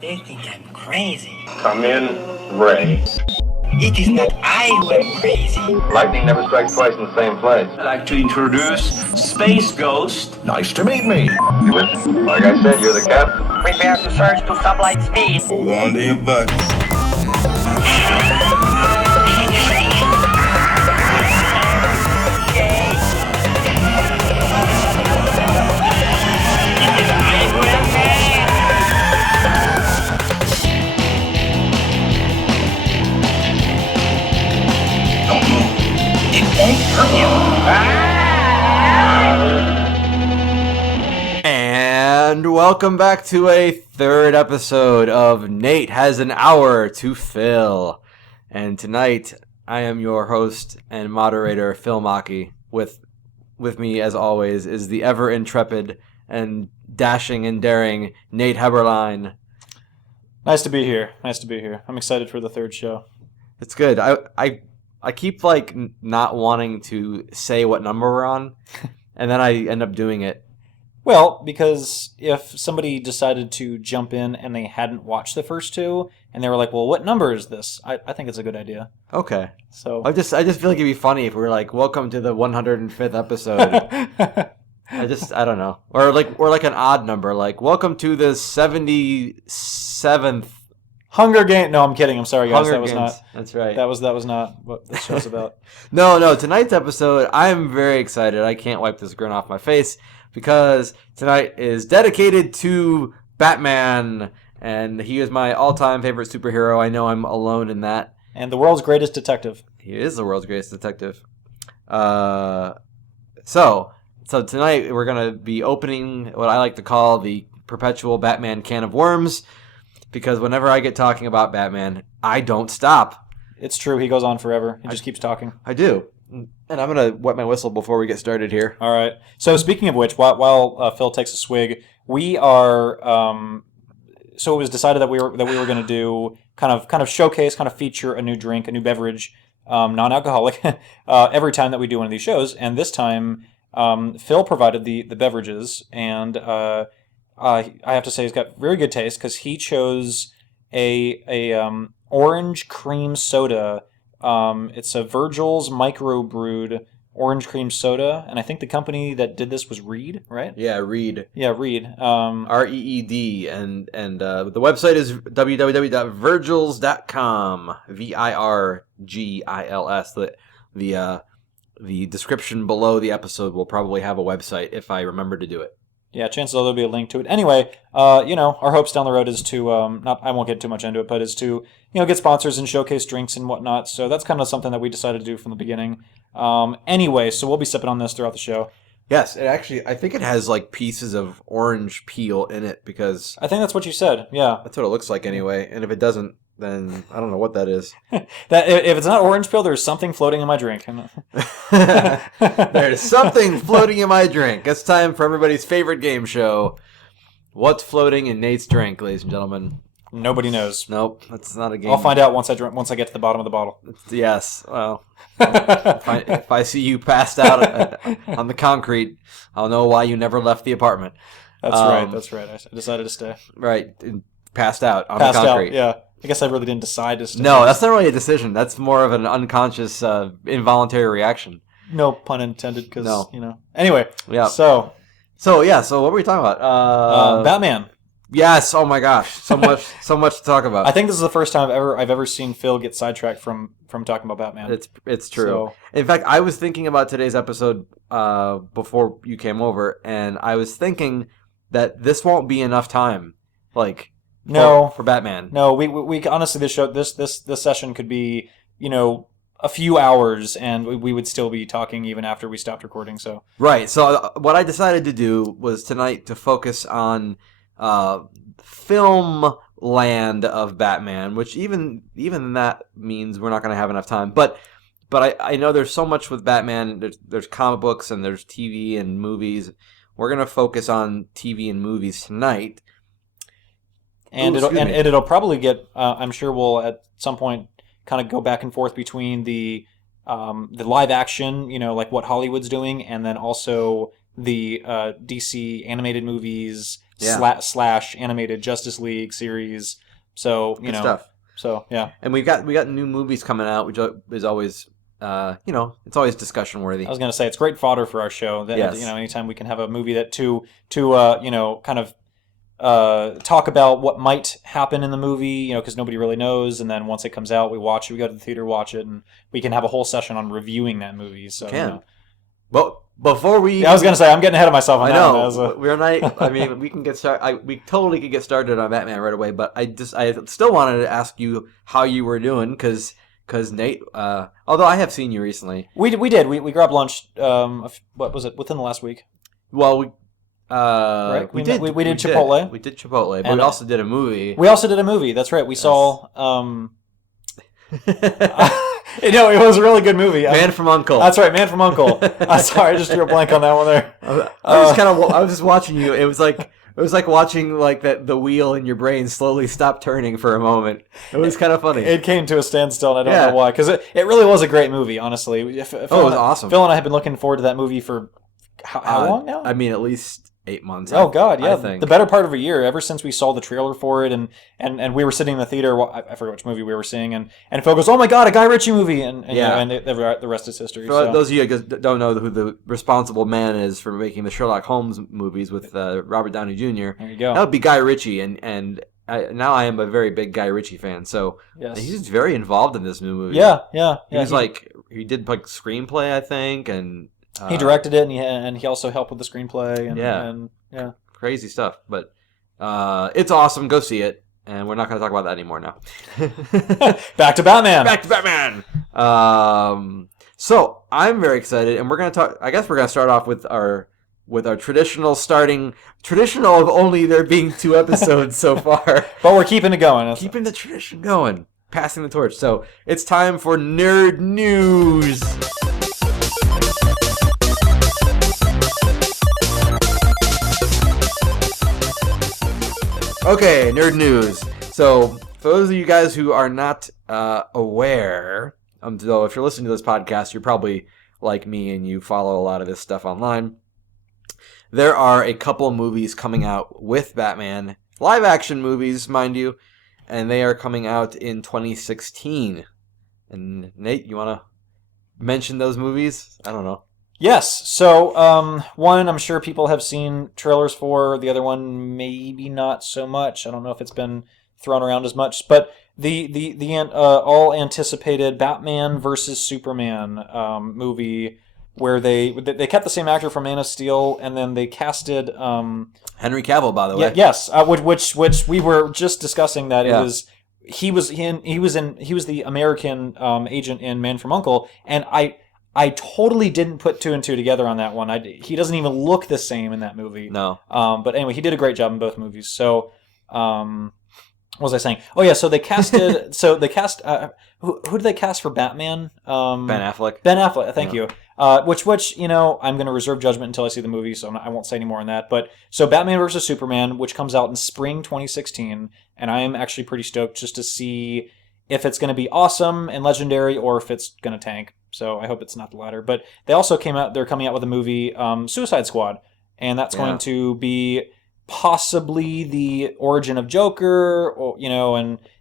They think I'm crazy. Come in, Ray. It is not I who am crazy. Lightning never strikes twice in the same place. I'd like to introduce Space Ghost. Nice to meet me. You with me? Like I said, you're the captain. Prepare to surge to sublight speed. Hold on to your butts. Don't move. It won't hurt you. And welcome back to a third episode of Nate Has an Hour to Fill. And tonight, I am your host and moderator, Phil Maki. With me, as always, is the ever intrepid and dashing and daring Nate Heberlein. Nice to be here. I'm excited for the third show. It's good. I keep not wanting to say what number we're on, and then I end up doing it. Well, because if somebody decided to jump in and they hadn't watched the first two, and they were like, well, what number is this? I think it's a good idea. Okay. So I just feel like it'd be funny if we were like, welcome to the 105th episode. I don't know. Or like an odd number, like welcome to the 77th Hunger Games. No, I'm kidding. I'm sorry, guys. Hunger That was Games. not. That's right. That was not what the show's about. No. Tonight's episode, I'm very excited. I can't wipe this grin off my face because tonight is dedicated to Batman, and he is my all-time favorite superhero. I know I'm alone in that. And the world's greatest detective. He is the world's greatest detective. So tonight we're going to be opening what I like to call the perpetual Batman can of worms, because whenever I get talking about Batman, I don't stop. It's true. He goes on forever. He just keeps talking. I do. And I'm going to wet my whistle before we get started here. All right. So speaking of which, while Phil takes a swig, we are. So it was decided that we were going to do kind of showcase, kind of feature a new drink, a new beverage, non-alcoholic, every time that we do one of these shows. And this time, Phil provided the beverages, and I have to say he's got very good taste because he chose a orange cream soda. It's a Virgil's microbrewed orange cream soda, and I think the company that did this was Reed, right? Yeah, Reed. Yeah, Reed. REED, and the website is www.virgils.com. VIRGILS. The description below the episode will probably have a website if I remember to do it. Yeah, chances are there'll be a link to it. Anyway, our hopes down the road is to I won't get too much into it, but is to get sponsors and showcase drinks and whatnot. So that's kind of something that we decided to do from the beginning. Anyway, so we'll be sipping on this throughout the show. Yes, I think it has pieces of orange peel in it, because I think that's what you said. Yeah, that's what it looks like anyway. And if it doesn't, then I don't know what that is. That if it's not orange peel, there's something floating in my drink. There's something floating in my drink. It's time for everybody's favorite game show. What's floating in Nate's drink, ladies and gentlemen? Nobody knows. Nope, that's not a game. I'll find out once I get to the bottom of the bottle. Yes, well, if I see you passed out on the concrete, I'll know why you never left the apartment. That's right. That's right. I decided to stay. Right, passed out on the concrete. Yeah. I guess I really didn't decide to stay. No, that's not really a decision. That's more of an unconscious, involuntary reaction. No pun intended, because, No. Anyway, yeah. So what were we talking about? Batman. Yes, oh my gosh. So much to talk about. I think this is the first time I've ever seen Phil get sidetracked from talking about Batman. It's true. So, in fact, I was thinking about today's episode before you came over, and I was thinking that this won't be enough time. For Batman. No, we honestly, this session could be, a few hours, and we would still be talking even after we stopped recording. So right. So what I decided to do was tonight to focus on film land of Batman, which even that means we're not going to have enough time. But I know there's so much with Batman. There's comic books and there's TV and movies. We're going to focus on TV and movies tonight. And it'll probably get. I'm sure we'll at some point kind of go back and forth between the live action, like what Hollywood's doing, and then also the DC animated movies, slash animated Justice League series. So Good stuff. So yeah, and we got new movies coming out, which is always it's always discussion worthy. I was gonna say it's great fodder for our show. That Yes. Anytime we can have a movie that to kind of talk about what might happen in the movie, because nobody really knows, and then once it comes out, we watch it, we go to the theater, watch it, and we can have a whole session on reviewing that movie. So Well, before we, I was gonna say I'm getting ahead of myself on I that know one. we're not. I mean, we can get started. We totally could get started on Batman right away, but I still wanted to ask you how you were doing because Nate. Although I have seen you recently. We did. We grabbed lunch. What was it? Within the last week. Well, we did Chipotle. We did Chipotle, but And we also did a movie. We also did a movie. That's right. We Yes. saw. It was a really good movie. Man from Uncle. That's right, Man from Uncle. Sorry, I just drew a blank on that one there. I was just watching you. It was like watching like the wheel in your brain slowly stop turning for a moment. It was kind of funny. It came to a standstill, and I don't know why. Because it really was a great movie, honestly. It was awesome. Phil and I have been looking forward to that movie for how long now? I mean, at least 8 months. Oh God, yeah, I think. the better part of a year. Ever since we saw the trailer for it, and we were sitting in the theater. I forget which movie we were seeing, and Phil goes, "Oh my God, a Guy Ritchie movie!" And the rest is history. For those of you that don't know who the responsible man is for making the Sherlock Holmes movies with Robert Downey Jr., there you go. that would be Guy Ritchie, and now I am a very big Guy Ritchie fan. So Yes. he's very involved in this new movie. Yeah. He was he did like screenplay, I think, and he directed it, and he also helped with the screenplay. And crazy stuff. But it's awesome. Go see it. And we're not going to talk about that anymore now. Back to Batman. Back to Batman. So I'm very excited, and we're going to talk. I guess we're going to start off with our traditional of only there being 2 episodes so far. But we're keeping it going. Keeping the tradition going. Passing the torch. So it's time for Nerd News. Okay, Nerd News. So, for those of you guys who are not aware, though if you're listening to this podcast, you're probably like me and you follow a lot of this stuff online. There are a couple of movies coming out with Batman, live action movies, mind you, and they are coming out in 2016. And Nate, you want to mention those movies? I don't know. Yes. So, one I'm sure people have seen trailers for. The other one maybe not so much. I don't know if it's been thrown around as much. But the all anticipated Batman versus Superman movie, where they kept the same actor from Man of Steel, and then they casted Henry Cavill, by the way. Yes. Which we were just discussing that it was. He was the American agent in Man from Uncle, and I totally didn't put 2 and 2 together on that one. He doesn't even look the same in that movie. No. But anyway, he did a great job in both movies. So, what was I saying? Oh yeah, so they casted. Who did they cast for Batman? Ben Affleck. Ben Affleck. Thank you. Which I'm going to reserve judgment until I see the movie, so I won't say any more on that. But so Batman versus Superman, which comes out in spring 2016, and I am actually pretty stoked just to see if it's going to be awesome and legendary or if it's going to tank. So I hope it's not the latter. But they're coming out with a movie, Suicide Squad, and that's going to be possibly the origin of Joker, or,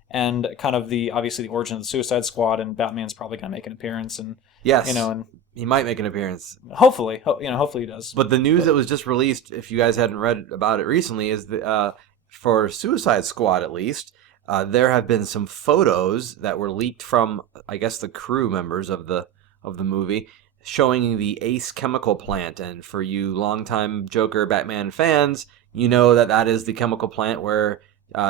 and kind of obviously the origin of the Suicide Squad, and Batman's probably going to make an appearance, and yes, and he might make an appearance. Hopefully, hopefully he does. But the news that was just released, if you guys hadn't read about it recently, is that for Suicide Squad at least, there have been some photos that were leaked from, I guess, the crew members of the movie, showing the Ace chemical plant. And for you longtime Joker Batman fans, you know that is the chemical plant where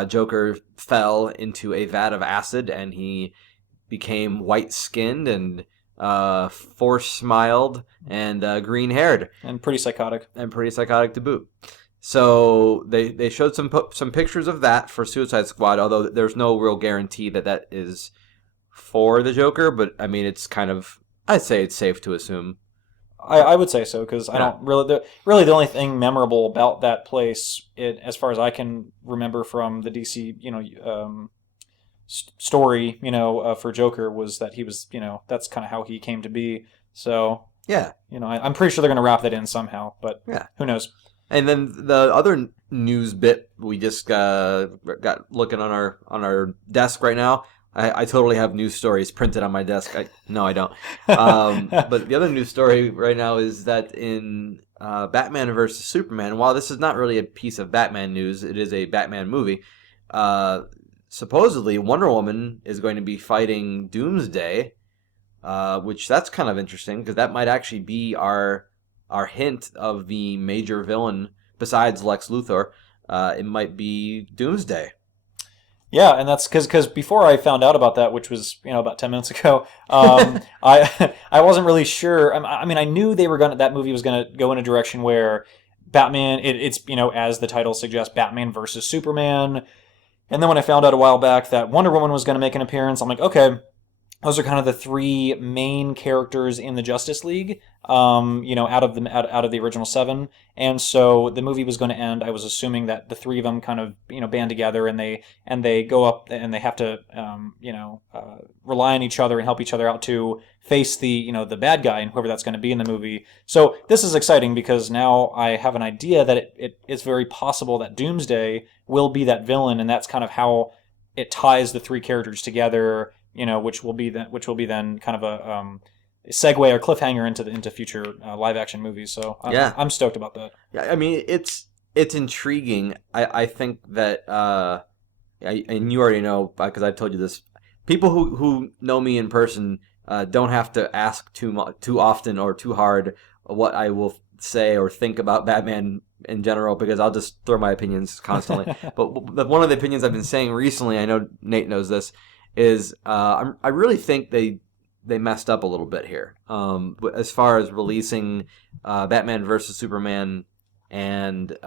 Joker fell into a vat of acid and he became white-skinned and force-smiled and green-haired. And pretty psychotic. To boot. So they showed some pictures of that for Suicide Squad, although there's no real guarantee that is for the Joker. But I mean, it's kind of, I'd say it's safe to assume. I would say so, because I don't really the only thing memorable about that place, as far as I can remember from the DC story, for Joker, was that he was, that's kind of how he came to be. So yeah, I'm pretty sure they're going to wrap that in somehow, but who knows? And then the other news bit we just got looking on our desk right now. I totally have news stories printed on my desk. No, I don't. But the other news story right now is that in Batman versus Superman, while this is not really a piece of Batman news, it is a Batman movie. Supposedly, Wonder Woman is going to be fighting Doomsday, which that's kind of interesting because that might actually be our hint of the major villain besides Lex Luthor. It might be Doomsday. Yeah, and that's because before I found out about that, which was about 10 minutes ago, I wasn't really sure. I mean, I knew that movie was gonna go in a direction where Batman. It's as the title suggests, Batman versus Superman. And then when I found out a while back that Wonder Woman was going to make an appearance, I'm like, okay, those are kind of the three main characters in the Justice League, out of the original 7. And so the movie was going to end. I was assuming that the three of them kind of band together and they go up and they have to rely on each other and help each other out to face the the bad guy and whoever that's going to be in the movie. So this is exciting because now I have an idea that it's very possible that Doomsday will be that villain, and that's kind of how it ties the three characters together. Which will be then kind of a segue or cliffhanger into future live action movies. So I'm stoked about that. Yeah, I mean it's intriguing. I think that and you already know because I've told you this. People who know me in person don't have to ask too often or too hard what I will say or think about Batman in general because I'll just throw my opinions constantly. But one of the opinions I've been saying recently, I know Nate knows this, is I really think they messed up a little bit here as far as releasing Batman versus Superman and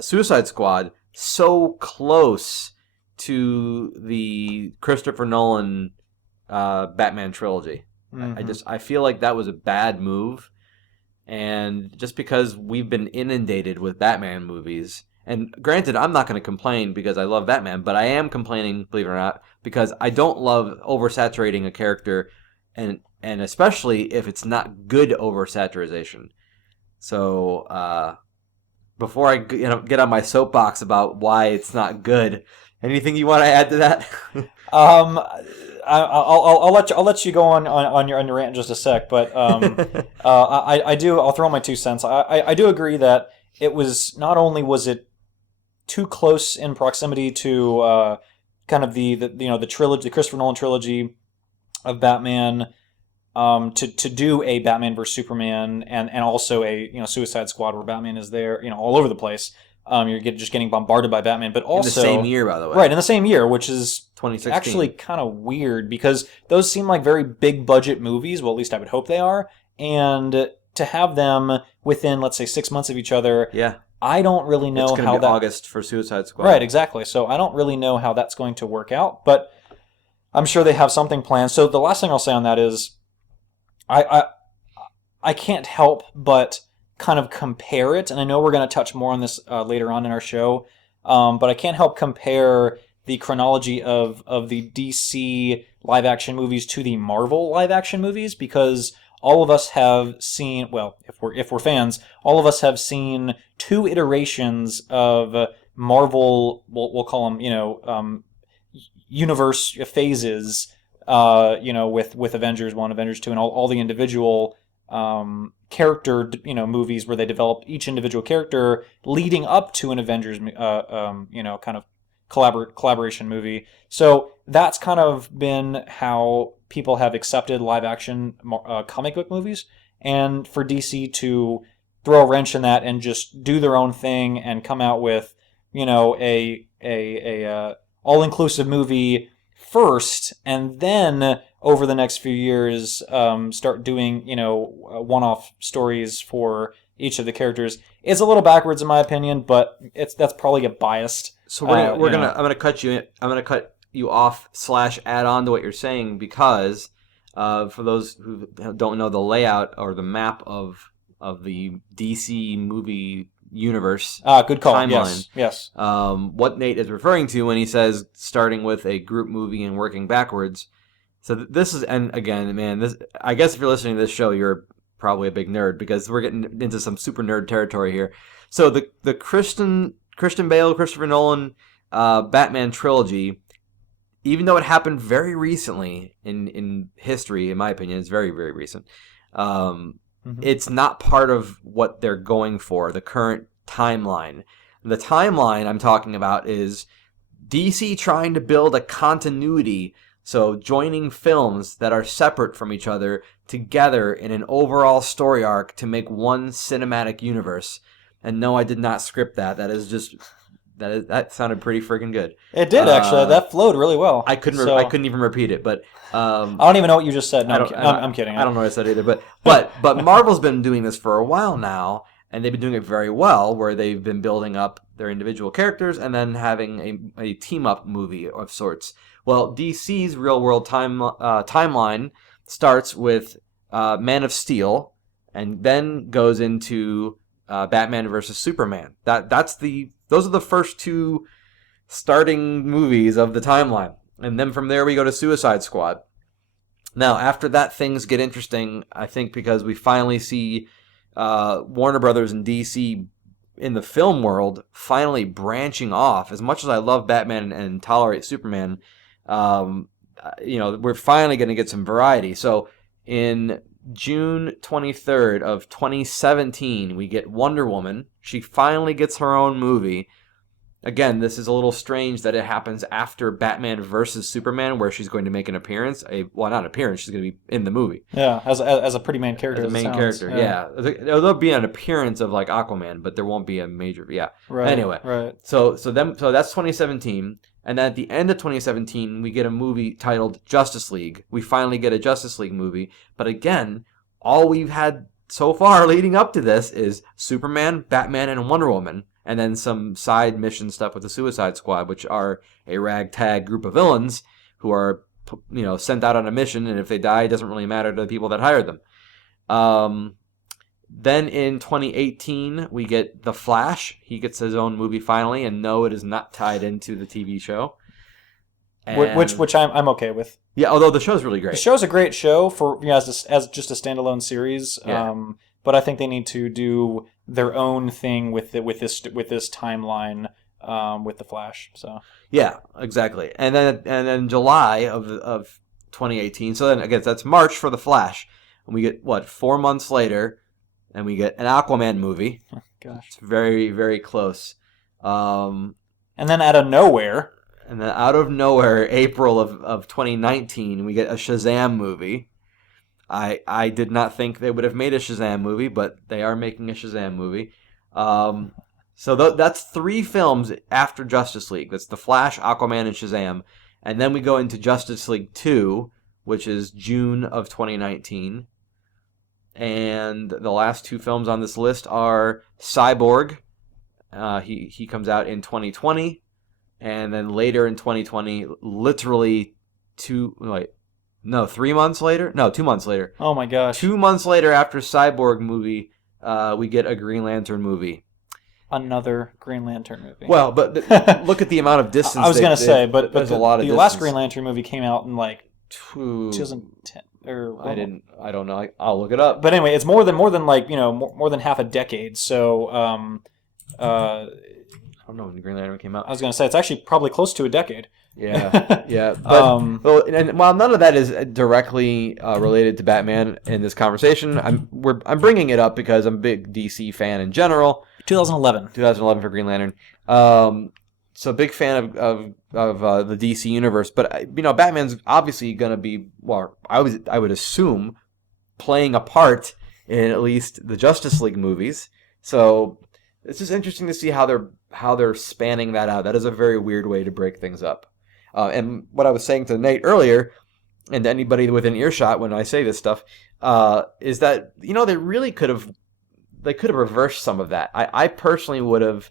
Suicide Squad so close to the Christopher Nolan Batman trilogy. Mm-hmm. I feel like that was a bad move, and just because we've been inundated with Batman movies. And granted, I'm not going to complain because I love Batman, but I am complaining, believe it or not, because I don't love oversaturating a character, and especially if it's not good oversaturation. So before I get on my soapbox about why it's not good, anything you want to add to that? I'll let you go on your rant in just a sec, but I'll throw in my 2 cents. I do agree that it was not only was it too close in proximity to kind of the trilogy, the Christopher Nolan trilogy of Batman, to do a Batman versus Superman and also a Suicide Squad where Batman is there all over the place. You're just getting bombarded by Batman, but also in the same year, by the way, right in the same year, which is 2016. Actually kind of weird because those seem like very big budget movies. Well, at least I would hope they are, and to have them within, let's say, 6 months of each other. Yeah. I don't really know it's how be that August for Suicide Squad. Right, exactly. So I don't really know how that's going to work out, but I'm sure they have something planned. So the last thing I'll say on that is I can't help but kind of compare it, and I know we're going to touch more on this later on in our show, but I can't help compare the chronology of the DC live action movies to the Marvel live action movies because all of us have seen, well, if we're fans, all of us have seen 2 iterations of Marvel, we'll call them, universe phases, with Avengers 1, Avengers 2, and all the individual character, movies where they developed each individual character leading up to an Avengers, kind of collaboration movie. So that's kind of been how people have accepted live action comic book movies, and for DC to throw a wrench in that and just do their own thing and come out with a all-inclusive movie first, and then over the next few years start doing one-off stories for each of the characters is a little backwards in my opinion, but that's probably a biased. So I'm gonna cut you off / add on to what you're saying because for those who don't know the layout or the map of the DC movie universe good call. Timeline. Yes. What Nate is referring to when he says starting with a group movie and working backwards. So this is, and again, man, this, I guess if you're listening to this show, you're probably a big nerd because we're getting into some super nerd territory here. So the Christian Bale, Christopher Nolan Batman trilogy, even though it happened very recently in history, in my opinion, it's very, very recent. It's not part of what they're going for, the current timeline. The timeline I'm talking about is DC trying to build a continuity, so joining films that are separate from each other together in an overall story arc to make one cinematic universe. And no, I did not script that. That is just... That sounded pretty freaking good. It did, actually. That flowed really well. I couldn't even repeat it, but I don't even know what you just said. No, I'm kidding. I don't know what I said either, but Marvel's been doing this for a while now, and they've been doing it very well, where they've been building up their individual characters and then having a team-up movie of sorts. Well, DC's real-world timeline starts with Man of Steel, and then goes into Batman versus Superman. Those are the first two starting movies of the timeline. And then from there we go to Suicide Squad. Now, after that, things get interesting, I think, because we finally see Warner Brothers and DC in the film world finally branching off. As much as I love Batman and tolerate Superman, we're finally going to get some variety. So in June 23rd of 2017, we get Wonder Woman. She finally gets her own movie. Again, this is a little strange that it happens after Batman versus Superman, where she's going to make an appearance. Not an appearance, she's going to be in the movie. Yeah, as a pretty main character. As a main character, yeah. There'll be an appearance of like Aquaman, but there won't be a major, Right. Anyway, right. So that's 2017. And then at the end of 2017, we get a movie titled Justice League. We finally get a Justice League movie. But again, all we've had so far leading up to this is Superman, Batman, and Wonder Woman. And then some side mission stuff with the Suicide Squad, which are a ragtag group of villains who are, sent out on a mission. And if they die, it doesn't really matter to the people that hired them. Then in 2018, we get The Flash. He gets his own movie finally, and no, it is not tied into the TV show. And, which I'm okay with. Yeah, although the show's really great. The show's a great show for as just a standalone series. Yeah. But I think they need to do their own thing with this timeline with The Flash. So yeah, exactly. And then July of 2018. So then again, that's March for The Flash, and we get 4 months later. And we get an Aquaman movie. Oh, gosh. It's very, very close. And then out of nowhere, April of 2019, we get a Shazam movie. I did not think they would have made a Shazam movie, but they are making a Shazam movie. So that's 3 films after Justice League. That's The Flash, Aquaman, and Shazam. And then we go into Justice League 2, which is June of 2019. And the last 2 films on this list are Cyborg. He comes out in 2020. And then later in 2020, literally 3 months later? No, 2 months later. Oh my gosh. 2 months later after Cyborg movie, we get a Green Lantern movie. Another Green Lantern movie. Well, but look at the amount of distance. I was going to say, but there's a lot of the distance. last Green Lantern movie came out in 2010. I don't know. I'll look it up. But anyway, it's more than more than half a decade. So I don't know when Green Lantern came out. I was going to say it's actually probably close to a decade. Yeah, yeah. But while none of that is directly related to Batman in this conversation, I'm bringing it up because I'm a big DC fan in general. 2011 for Green Lantern. So big fan of the DC universe, but Batman's obviously going to be I would assume playing a part in at least the Justice League movies. So it's just interesting to see how they're spanning that out. That is a very weird way to break things up. And what I was saying to Nate earlier, and to anybody within earshot when I say this stuff, is that they really could have reversed some of that. I personally would have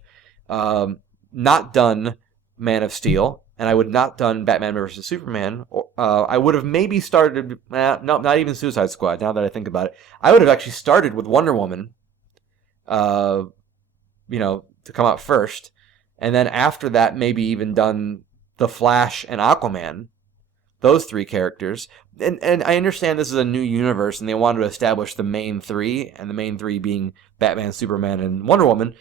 not done Man of Steel, and I would not done Batman vs. Superman. I would have maybe started, not even Suicide Squad, now that I think about it. I would have actually started with Wonder Woman, to come out first, and then after that maybe even done The Flash and Aquaman. those three characters. And I understand this is a new universe, and they wanted to establish the main three, and the main three being Batman, Superman, and Wonder Woman.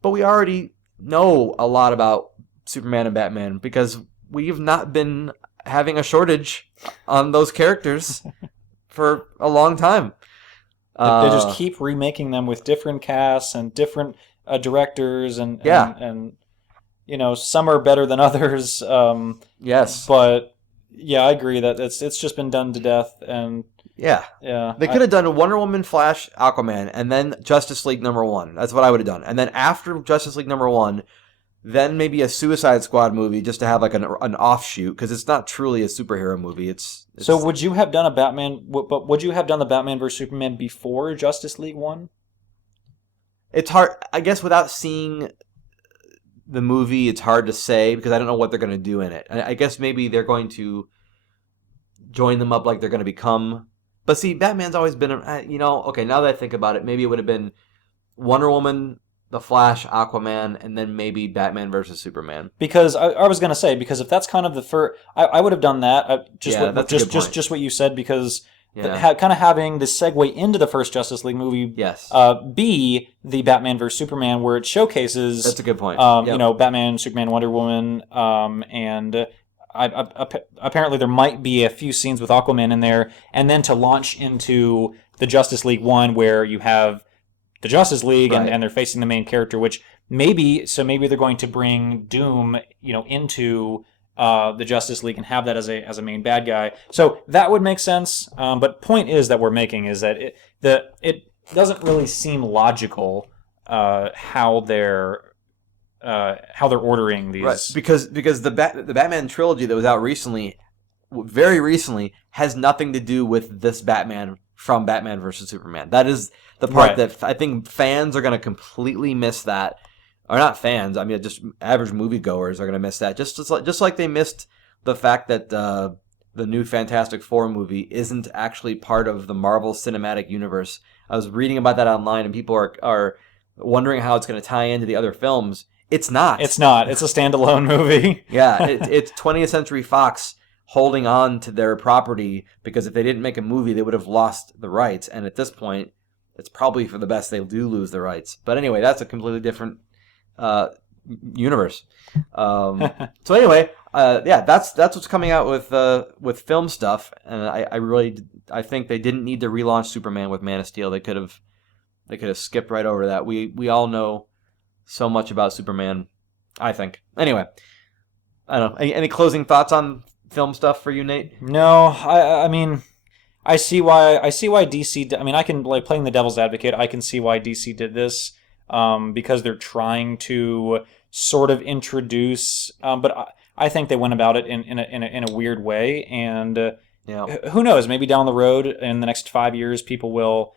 But we already know a lot about Superman and Batman because we've not been having a shortage on those characters for a long time. They just keep remaking them with different casts and different directors, and you know, some are better than others. Yes, but yeah, I agree that it's just been done to death, and yeah. They could have done Wonder Woman, Flash, Aquaman, and then Justice League #1. That's what I would have done. And then after Justice League #1, then maybe a Suicide Squad movie just to have like an offshoot, because it's not truly a superhero movie. It's So would you have done a Batman? But would you have done the Batman vs Superman before Justice League 1? It's hard, I guess, without seeing the movie. It's hard to say because I don't know what they're going to do in it. I guess maybe they're going to join them up like they're going to become. But see, Batman's always been, okay, now that I think about it, maybe it would have been Wonder Woman, The Flash, Aquaman, and then maybe Batman versus Superman. Because I was going to say, because if that's kind of the first, I would have done that. Just what you said, because kind of having the segue into the first Justice League movie, yes, be the Batman vs Superman, where it showcases. That's a good point. Batman, Superman, Wonder Woman, and. Apparently there might be a few scenes with Aquaman in there, and then to launch into the Justice League 1 where you have the Justice League and they're facing the main character, which maybe they're going to bring Doom, into the Justice League and have that as a main bad guy. So that would make sense. But point is that we're making is that it doesn't really seem logical how they're ordering these, right? Because the Batman trilogy that was out very recently, has nothing to do with this Batman from Batman versus Superman. That is the part that I think fans are going to completely miss. That, or not fans, I mean just average moviegoers are going to miss that. Just like they missed the fact that the new Fantastic Four movie isn't actually part of the Marvel Cinematic Universe. I was reading about that online, and people are wondering how it's going to tie into the other films. It's not. It's not. It's a standalone movie. Yeah, it's 20th Century Fox holding on to their property, because if they didn't make a movie, they would have lost the rights. And at this point, it's probably for the best they do lose the rights. But anyway, that's a completely different universe. So anyway, that's what's coming out with film stuff. And I think they didn't need to relaunch Superman with Man of Steel. They could have skipped right over that. We all know so much about Superman, I think. Anyway, I don't know. Any closing thoughts on film stuff for you, Nate? No, I mean, I see why DC. I mean, I can, like, playing the devil's advocate, I can see why DC did this, because they're trying to sort of introduce. But I think they went about it in a weird way, and who knows? Maybe down the road, in the next 5 years, people will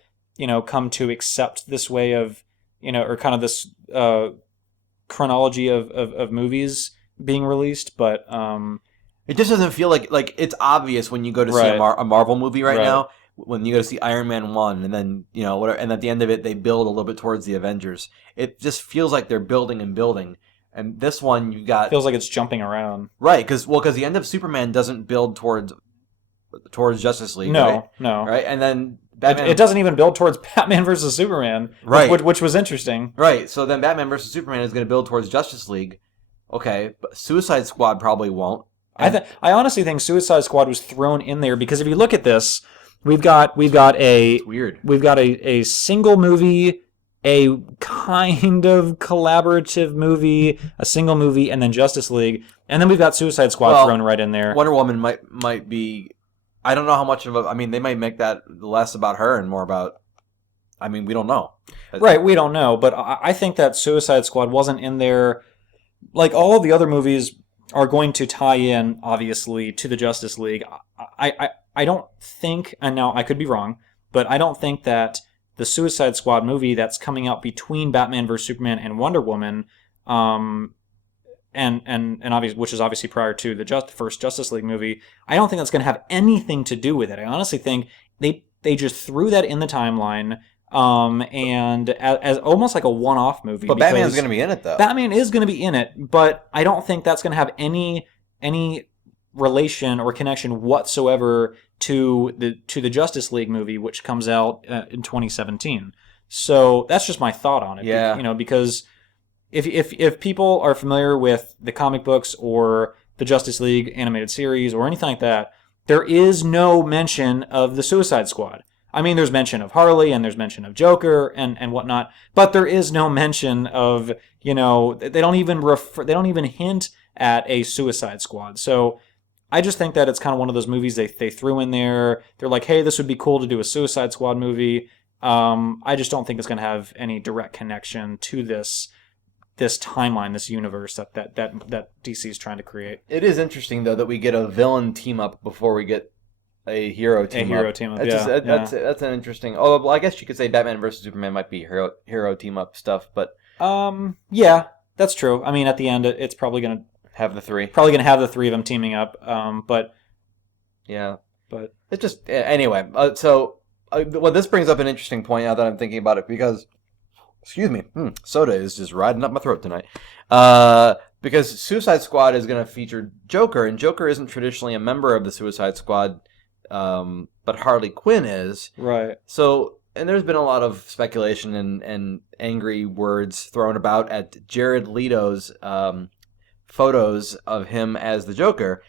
come to accept this way of. Or kind of this chronology of movies being released, but it just doesn't feel like it's obvious when you go to see a Marvel movie right now. When you go to see Iron Man 1, and then whatever, and at the end of it they build a little bit towards the Avengers. It just feels like they're building and building. And this one feels like it's jumping around, right? Because the end of Superman doesn't build towards Justice League. No, right, and then. It doesn't even build towards Batman versus Superman, which was interesting. Right, so then Batman versus Superman is going to build towards Justice League. Okay, but Suicide Squad probably won't. I honestly think Suicide Squad was thrown in there because if you look at this, we've got a single movie, a kind of collaborative movie, a single movie, and then Justice League, and then we've got Suicide Squad thrown right in there. Wonder Woman might be. I don't know how much of a... I mean, they might make that less about her and more about... I mean, we don't know. Right, we don't know. But I think that Suicide Squad wasn't in there... Like, all of the other movies are going to tie in, obviously, to the Justice League. I don't think... And now, I could be wrong. But I don't think that the Suicide Squad movie that's coming out between Batman vs. Superman and Wonder Woman... And obviously, which is obviously prior to the first Justice League movie, I don't think that's going to have anything to do with it. I honestly think they just threw that in the timeline, and as almost like a one-off movie. But Batman's going to be in it, though. Batman is going to be in it, but I don't think that's going to have any relation or connection whatsoever to the Justice League movie, which comes out in 2017. So that's just my thought on it. Yeah. You know, because if people are familiar with the comic books or the Justice League animated series or anything like that, there is no mention of the Suicide Squad. I mean, there's mention of Harley and there's mention of Joker and whatnot, but there is no mention of, you know, they don't even hint at a Suicide Squad. So I just think that it's kind of one of those movies they threw in there. They're like, hey, this would be cool to do a Suicide Squad movie. I just don't think it's going to have any direct connection to this timeline, this universe that DC is trying to create. It is interesting though that we get a villain team up before we get a hero team up. That's an interesting. Oh, well, I guess you could say Batman versus Superman might be hero team up stuff, but yeah, that's true. I mean, at the end, it's probably gonna have the three. Probably gonna have the three of them teaming up. But it's just anyway. Well, this brings up an interesting point now that I'm thinking about it because, excuse me, soda is just riding up my throat tonight. Because Suicide Squad is going to feature Joker, and Joker isn't traditionally a member of the Suicide Squad, but Harley Quinn is. Right. So, and there's been a lot of speculation and angry words thrown about at Jared Leto's photos of him as the Joker.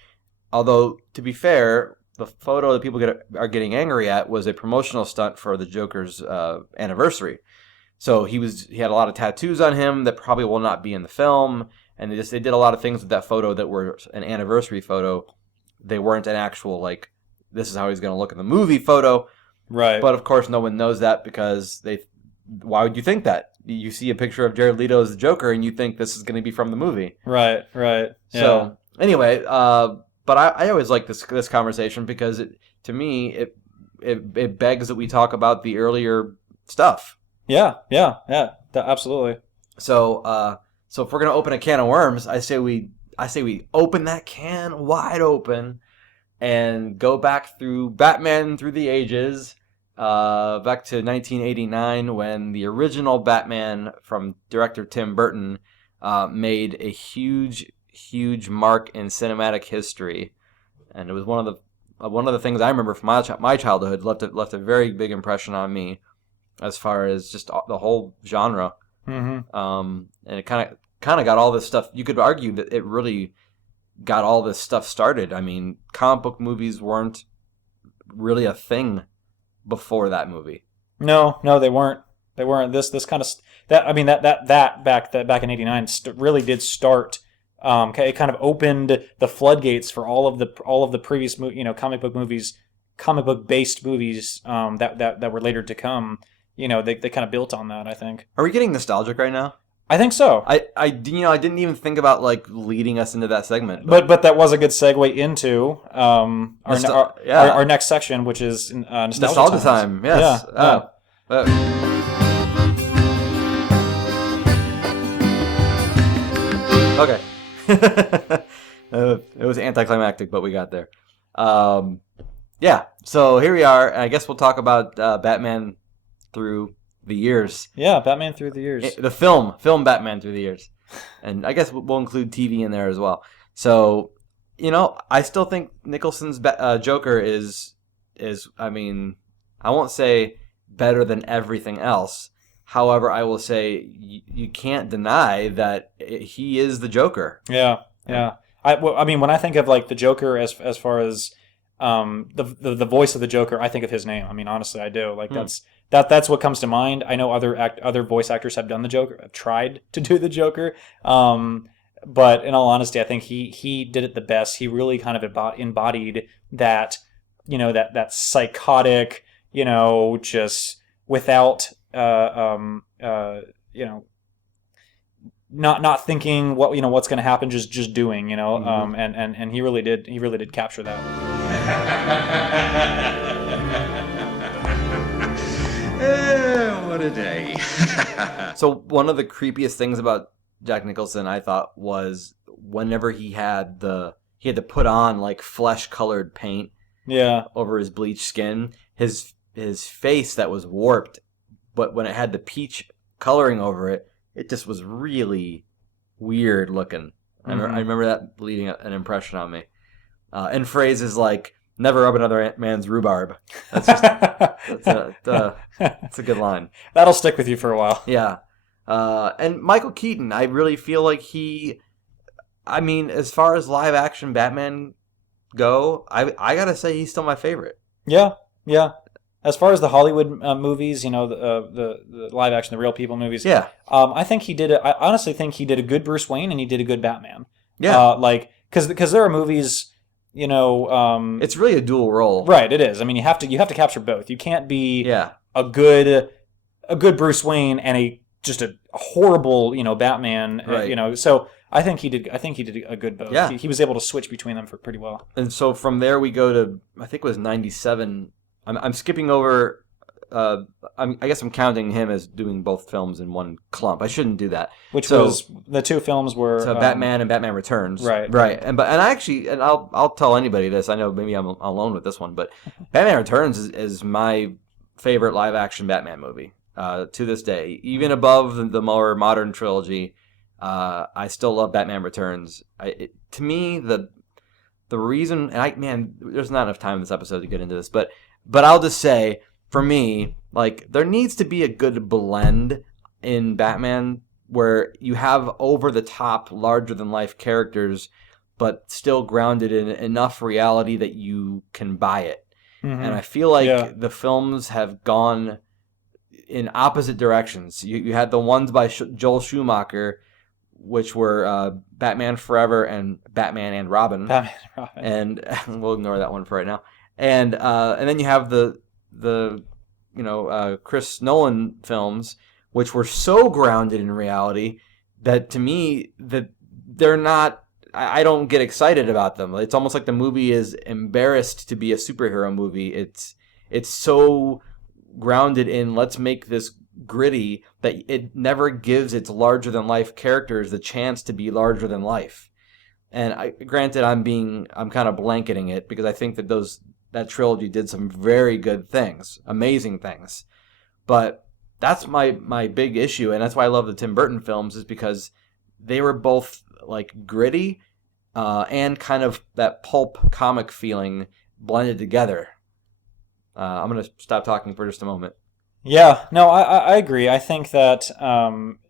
Although, to be fair, the photo that people are getting angry at was a promotional stunt for the Joker's anniversary. So he had a lot of tattoos on him that probably will not be in the film, and they did a lot of things with that photo that were an anniversary photo. They weren't an actual, like, this is how he's going to look in the movie photo. Right. But of course no one knows that because why would you think that? You see a picture of Jared Leto as the Joker and you think this is going to be from the movie. Right. Yeah. So anyway, but I always like this conversation because to me it begs that we talk about the earlier stuff. Yeah, absolutely. So if we're gonna open a can of worms, I say we open that can wide open and go back through Batman through the ages, back to 1989 when the original Batman from director Tim Burton made a huge mark in cinematic history, and it was one of the things I remember from my childhood. Left a very big impression on me as far as just the whole genre. Mm-hmm. And it kind of got all this stuff. You could argue that it really got all this stuff started. I mean, comic book movies weren't really a thing before that movie. No, they weren't. They weren't. This kind of that back in '89 really did start. It kind of opened the floodgates for all of the previous comic book based movies that were later to come. They kind of built on that, I think. Are we getting nostalgic right now? I think so. I didn't even think about like leading us into that segment. But that was a good segue into our next section, which is nostalgia time. Yes. Okay. It was anticlimactic, but we got there. Yeah. So here we are. I guess we'll talk about Batman through the years. Yeah, Batman through the years. The film Batman through the years. And I guess we'll include TV in there as well. So, I still think Nicholson's Joker is I mean, I won't say better than everything else. However, I will say you can't deny that he is the Joker. Yeah. I mean, when I think of like the Joker as far as the voice of the Joker, I think of his name. I mean, honestly, I do. Like that's what comes to mind. I know other voice actors have done the Joker, have tried to do the Joker. But in all honesty, I think he did it the best. He really kind of embodied that, that psychotic, just without not thinking what's going to happen, just doing, Mm-hmm. and he really did capture that. What a day. So one of the creepiest things about Jack Nicholson, I thought, was whenever he had to put on like flesh-colored paint over his bleached skin, his face that was warped, but when it had the peach coloring over it, it just was really weird looking. Mm-hmm. I remember that leaving an impression on me. and phrases like "never rub another man's rhubarb." That's just that's a good line. That'll stick with you for a while. Yeah, and Michael Keaton, I really feel like I mean, as far as live action Batman go, I gotta say he's still my favorite. Yeah. As far as the Hollywood movies, the live action, the real people movies. Yeah. I think he did. I honestly think he did a good Bruce Wayne, and he did a good Batman. Yeah. Because there are movies, it's really a dual role. Right. It is. I mean, you have to capture both. You can't be a good Bruce Wayne and just a horrible Batman. Right. So I think he did a good both. Yeah. He was able to switch between them for pretty well. And so from there we go to, I think it was 97. I'm skipping over. I guess I'm counting him as doing both films in one clump. I shouldn't do that. Which was the two films were Batman and Batman Returns. Right. And I'll tell anybody this. I know maybe I'm alone with this one, but Batman Returns is my favorite live action Batman movie to this day, even above the more modern trilogy. I still love Batman Returns. To me, the reason, and there's not enough time in this episode to get into this, but I'll just say, for me, like, there needs to be a good blend in Batman where you have over-the-top, larger-than-life characters, but still grounded in enough reality that you can buy it. Mm-hmm. And I feel like the films have gone in opposite directions. You had the ones by Joel Schumacher, which were Batman Forever and Batman and Robin. And we'll ignore that one for right now. And then you have the Chris Nolan films, which were so grounded in reality that to me that they're not. I don't get excited about them. It's almost like the movie is embarrassed to be a superhero movie. It's so grounded in let's make this gritty that it never gives its larger than life characters the chance to be larger than life. And granted, I'm kind of blanketing it because I think that trilogy did some very good things, amazing things. But that's my big issue, and that's why I love the Tim Burton films, is because they were both like gritty and kind of that pulp comic feeling blended together. I'm going to stop talking for just a moment. Yeah, no, I agree. I think that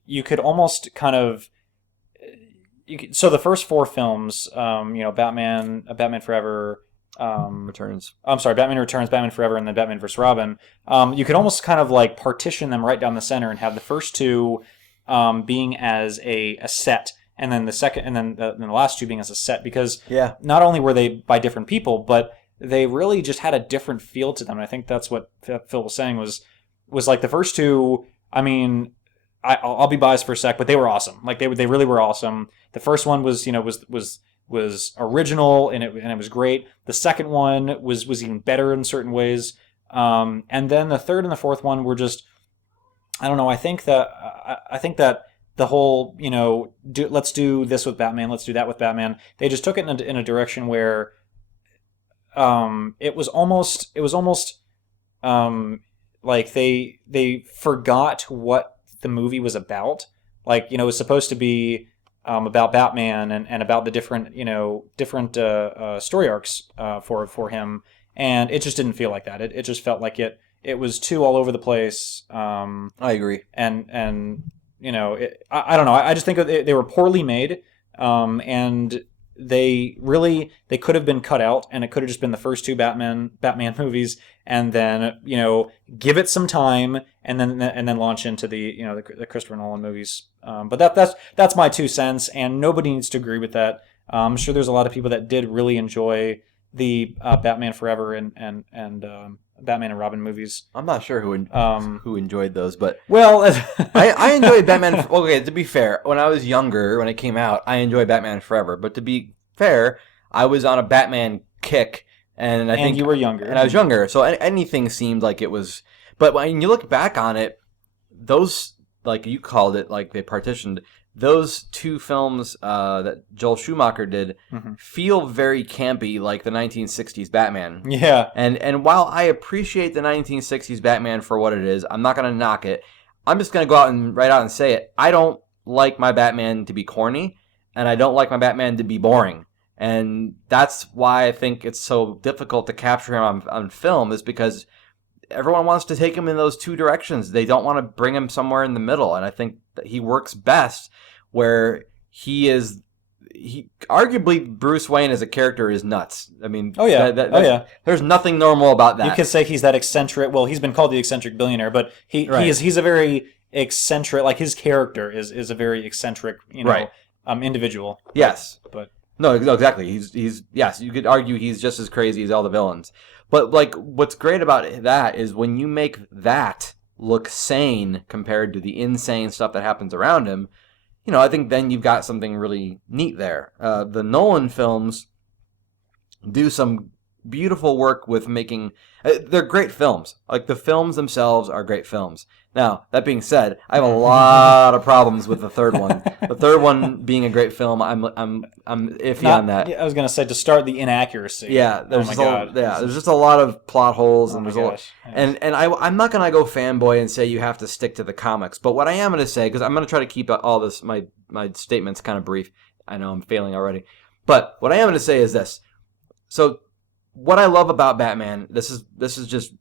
you could almost kind of... So the first four films, Batman Forever... Returns. I'm sorry, Batman Returns, Batman Forever, and then Batman vs. Robin. You could almost kind of like partition them right down the center and have the first two being as a set, and then the second, and then the last two being as a set, because not only were they by different people, but they really just had a different feel to them. And I think that's what Phil was saying was like the first two. I mean, I'll be biased for a sec, but they were awesome. Like they really were awesome. The first one was was original and it was great. The second one was even better in certain ways. And then the third and the fourth one were just, I don't know. I think that the whole, let's do this with Batman, let's do that with Batman. They just took it in a direction where it was almost like they forgot what the movie was about. Like, it was supposed to be about Batman and about the different story arcs for him, and it just didn't feel like that. It just felt like it was too all over the place. I agree. And I don't know. I just think they were poorly made, and they could have been cut out, and it could have just been the first two Batman movies, and then give it some time, and then launch into the Christopher Nolan movies. But that's my 2 cents, and nobody needs to agree with that. I'm sure there's a lot of people that did really enjoy the Batman Forever and Batman and Robin movies. I'm not sure who enjoyed those, but I enjoyed Batman. Okay, to be fair, when I was younger, when it came out, I enjoyed Batman Forever. But to be fair, I was on a Batman kick, and I think you were younger, and I was younger, so anything seemed like it was. But when you look back on it, those, like you called it, like they partitioned, those two films that Joel Schumacher did feel very campy, like the 1960s Batman. Yeah. And while I appreciate the 1960s Batman for what it is, I'm not going to knock it. I'm just going to go out and right out and say it. I don't like my Batman to be corny, and I don't like my Batman to be boring. And that's why I think it's so difficult to capture him on film, is because everyone wants to take him in those two directions. They don't want to bring him somewhere in the middle. And I think that he works best where he arguably Bruce Wayne as a character is nuts. I mean, there's nothing normal about that. You could say he's that eccentric. Well, he's been called the eccentric billionaire, but he's a very eccentric. Like his character is a very eccentric, individual. Yes, but no, exactly. He's yes. You could argue he's just as crazy as all the villains. But like, what's great about that is when you make that look sane compared to the insane stuff that happens around him. I think then you've got something really neat there. The Nolan films do some beautiful work with making... they're great films. Like, the films themselves are great films. Now, that being said, I have a lot of problems with the third one. The third one being a great film, I'm iffy on that. I was going to say, to start the inaccuracy. Yeah, there's just a lot of plot holes, and I'm not going to go fanboy and say you have to stick to the comics, but what I am going to say, because I'm going to try to keep all this, my statements kind of brief. I know I'm failing already. But what I am going to say is this. So, what I love about Batman, this is just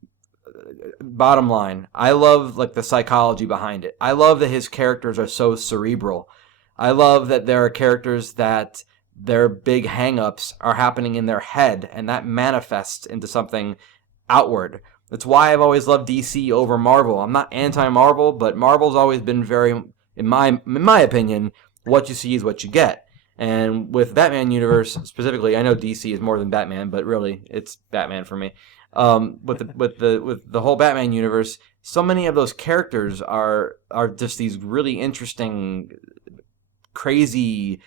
bottom line. I love like the psychology behind it. I love that his characters are so cerebral. I love that there are characters that their big hang-ups are happening in their head, and that manifests into something outward. That's why I've always loved DC over Marvel. I'm not anti-Marvel, but Marvel's always been very, in my opinion, what you see is what you get. And with Batman universe specifically, I know DC is more than Batman, but really it's Batman for me. With the whole Batman universe, so many of those characters are just these really interesting, crazy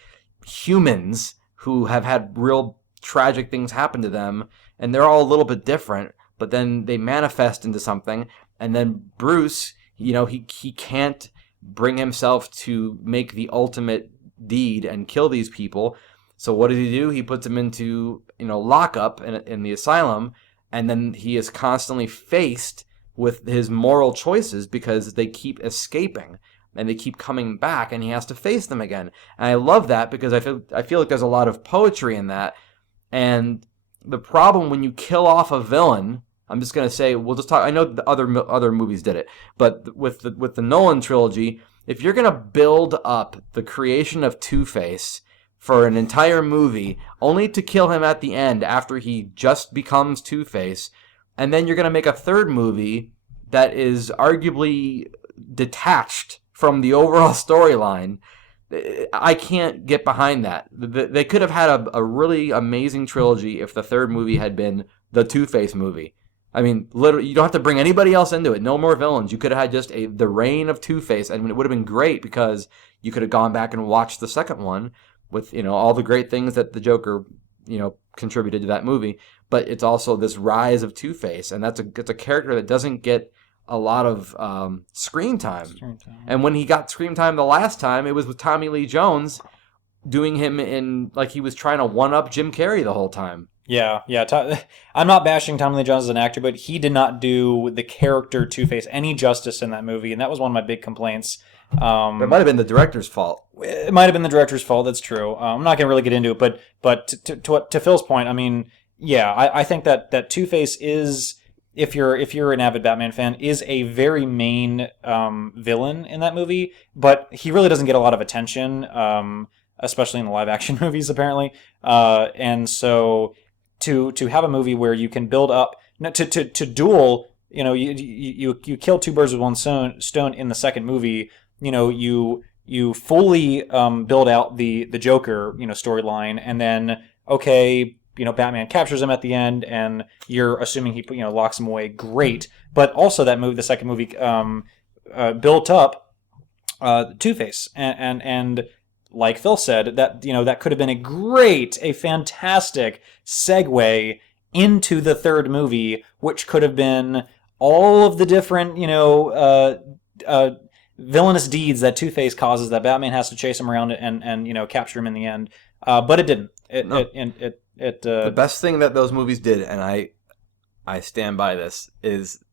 humans who have had real tragic things happen to them, and they're all a little bit different, but then they manifest into something. And then Bruce, he can't bring himself to make the ultimate deed and kill these people. So what does he do? He puts them into lockup in the asylum, and then he is constantly faced with his moral choices because they keep escaping and they keep coming back, and he has to face them again. And I love that because I feel like there's a lot of poetry in that. And the problem when you kill off a villain, I'm just gonna say, we'll just talk. I know the other movies did it, but with the Nolan trilogy, if you're going to build up the creation of Two-Face for an entire movie, only to kill him at the end after he just becomes Two-Face, and then you're going to make a third movie that is arguably detached from the overall storyline, I can't get behind that. They could have had a really amazing trilogy if the third movie had been the Two-Face movie. I mean, literally, you don't have to bring anybody else into it. No more villains. You could have had just the reign of Two-Face, and it would have been great because you could have gone back and watched the second one with all the great things that the Joker contributed to that movie. But it's also this rise of Two-Face, and it's a character that doesn't get a lot of screen time. And when he got screen time the last time, it was with Tommy Lee Jones doing him in like he was trying to one up Jim Carrey the whole time. Yeah. I'm not bashing Tommy Lee Jones as an actor, but he did not do the character Two-Face any justice in that movie, and that was one of my big complaints. It might have been the director's fault. It might have been the director's fault. That's true. I'm not going to really get into it, but to Phil's point, I mean, yeah, I think that Two-Face is, if you're an avid Batman fan, is a very main villain in that movie, but he really doesn't get a lot of attention, especially in the live action movies apparently, and so. To have a movie where you can build up to duel, you kill two birds with one stone in the second movie. You fully build out the Joker storyline, and then Batman captures him at the end, and you're assuming he locks him away. Great, but also the second movie built up Two-Face and like Phil said, that could have been a fantastic segue into the third movie, which could have been all of the different, villainous deeds that Two-Face causes that Batman has to chase him around and capture him in the end. But it didn't. The best thing that those movies did, and I stand by this, is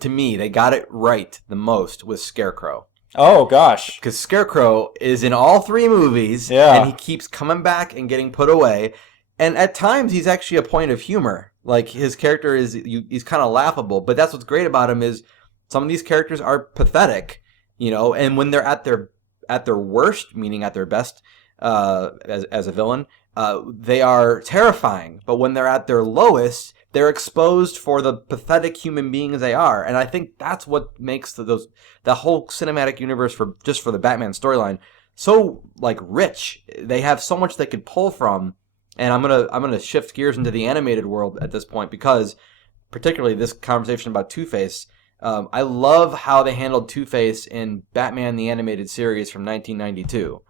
to me they got it right the most with Scarecrow. Oh, gosh. Because Scarecrow is in all three movies, and he keeps coming back and getting put away. And at times he's actually a point of humor. Like his character he's kind of laughable, but that's what's great about him is some of these characters are pathetic, and when they're at their worst, meaning at their best, as a villain, they are terrifying. But when they're at their lowest, they're exposed for the pathetic human beings they are. And I think that's what makes the whole cinematic universe for the Batman storyline so rich. They have so much they could pull from. And I'm gonna shift gears into the animated world at this point, because particularly this conversation about Two-Face, I love how they handled Two-Face in Batman the Animated Series from 1992.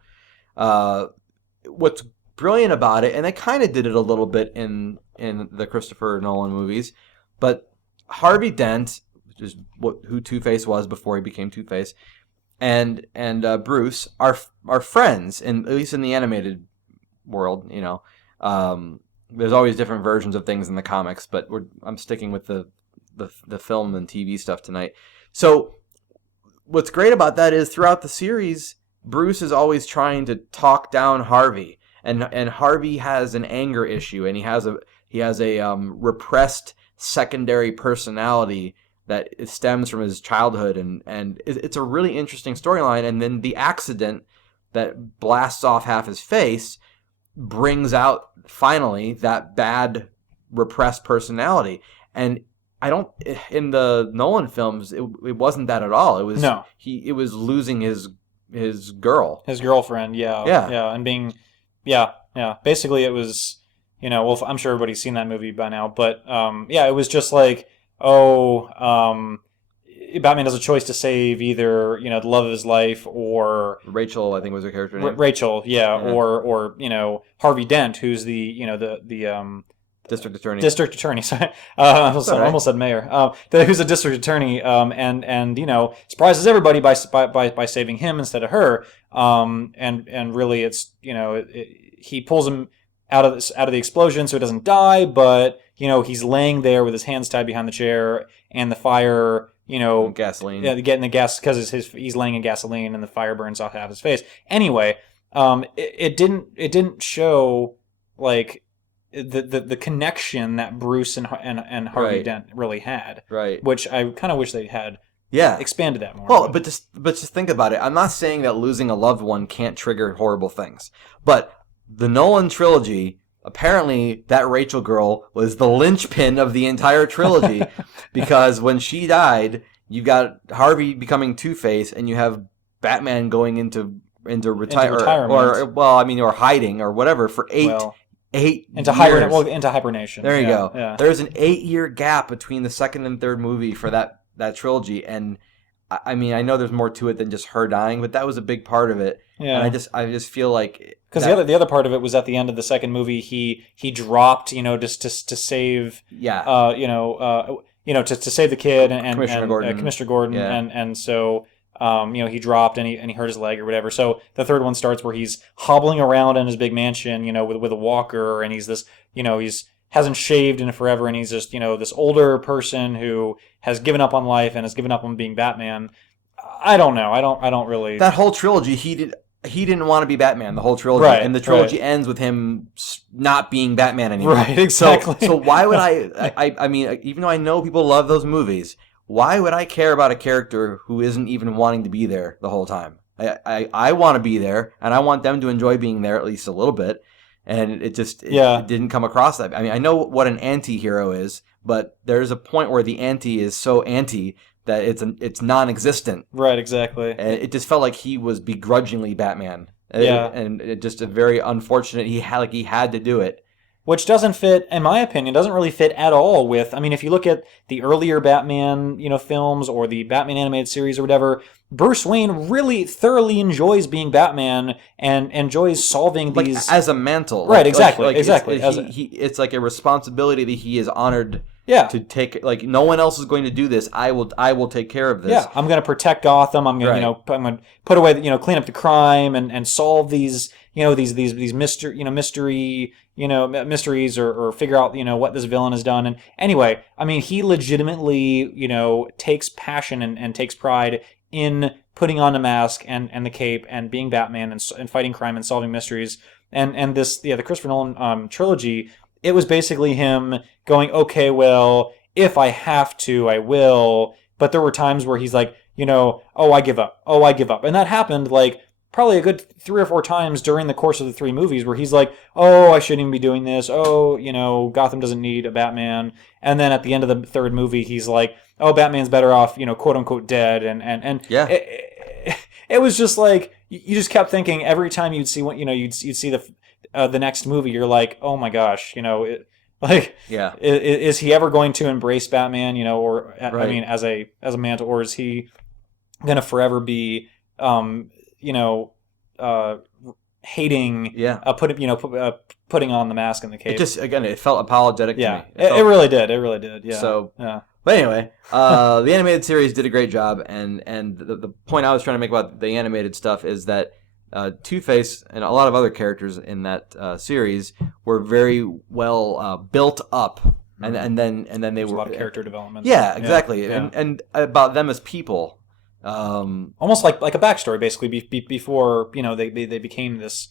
What's brilliant about it, and they kind of did it a little bit in the Christopher Nolan movies, but Harvey Dent, which is who Two-Face was before he became Two-Face, and Bruce are friends, at least in the animated world. There's always different versions of things in the comics, but I'm sticking with the film and TV stuff tonight. So what's great about that is throughout the series, Bruce is always trying to talk down Harvey, and Harvey has an anger issue, and he has a repressed secondary personality that stems from his childhood, and it's a really interesting storyline. And then the accident that blasts off half his face brings out finally that bad repressed personality. And in the Nolan films it wasn't that at all. It was it was losing his girlfriend, and being basically it was, well, I'm sure everybody's seen that movie by now, but it was just like, Batman has a choice to save either, the love of his life, or Rachel, I think was her character name. Rachel, or Harvey Dent, who's the district attorney. District attorney. Sorry, I almost said mayor. Who's a district attorney, and surprises everybody by saving him instead of her. And really, it's he pulls him out of the explosion so he doesn't die, but he's laying there with his hands tied behind the chair, and the fire. Gasoline. Yeah, getting the gas because he's laying in gasoline and the fire burns off half his face. Anyway, it didn't show like the connection that Bruce and Harvey Dent really had. Right. Which I kind of wish they had. Yeah. Expanded that more. Well, but just think about it. I'm not saying that losing a loved one can't trigger horrible things, but the Nolan trilogy. Apparently, that Rachel girl was the linchpin of the entire trilogy, because when she died, you got Harvey becoming Two-Face, and you have Batman going into retirement, or hiding or whatever for eight into years. Into hibernation. There you go. Yeah. There's an 8-year gap between the second and third movie for that trilogy, and I mean, I know there's more to it than just her dying, but that was a big part of it. Yeah. And I just feel like because the other part of it was at the end of the second movie, he dropped, just to save, to save the kid and Commissioner Gordon, and so he dropped and he hurt his leg or whatever. So the third one starts where he's hobbling around in his big mansion, with a walker, and he's this, he's hasn't shaved in forever, and he's just, this older person who has given up on life and has given up on being Batman. I don't know. I don't really. That whole trilogy, he didn't want to be Batman. The whole trilogy, right, and the trilogy ends with him not being Batman anymore. Right, exactly. So why would I mean, even though I know people love those movies, why would I care about a character who isn't even wanting to be there the whole time? I want to be there, and I want them to enjoy being there at least a little bit. And it didn't come across that. I mean, I know what an anti-hero is, but there's a point where the anti is so anti that it's non-existent. Right, exactly. And it just felt like he was begrudgingly Batman. Yeah. And it just a very unfortunate. He had to do it. Which doesn't fit, in my opinion, doesn't really fit at all with. I mean, if you look at the earlier Batman, films or the Batman animated series or whatever, Bruce Wayne really thoroughly enjoys being Batman and enjoys solving these as a mantle. Right, exactly, exactly. It's like a responsibility that he is honored. Yeah. To take, like, no one else is going to do this. I will take care of this. Yeah, I'm going to protect Gotham. I'm going to, I'm going to put away, clean up the crime and solve these, these mysteries or figure out, what this villain has done. And anyway, I mean, he legitimately, takes passion and takes pride in putting on the mask and the cape and being Batman and fighting crime and solving mysteries. and the Christopher Nolan trilogy, it was basically him going, okay, well, if I have to, I will. But there were times where he's like, oh, I give up. Oh, I give up. And that happened like probably a good 3 or 4 times during the course of the 3 movies where he's like, oh, I shouldn't even be doing this. Oh, Gotham doesn't need a Batman. And then at the end of the 3rd movie, he's like, oh, Batman's better off, quote unquote dead. And yeah. It was just like, you just kept thinking every time you'd see you'd see the next movie, you're like, oh my gosh, yeah. Is he ever going to embrace Batman, or Right. I mean, as a Mantle, or is he gonna forever be, hating, putting on the mask and the cape? It felt apologetic to me. It really did. It really did. Yeah. So, yeah. But anyway, the animated series did a great job, and the point I was trying to make about the animated stuff is that Two-Face and a lot of other characters in that series were very well built up, and then they were a lot of character development. Yeah, exactly, Yeah. And about them as people, almost like a backstory, basically, before they became this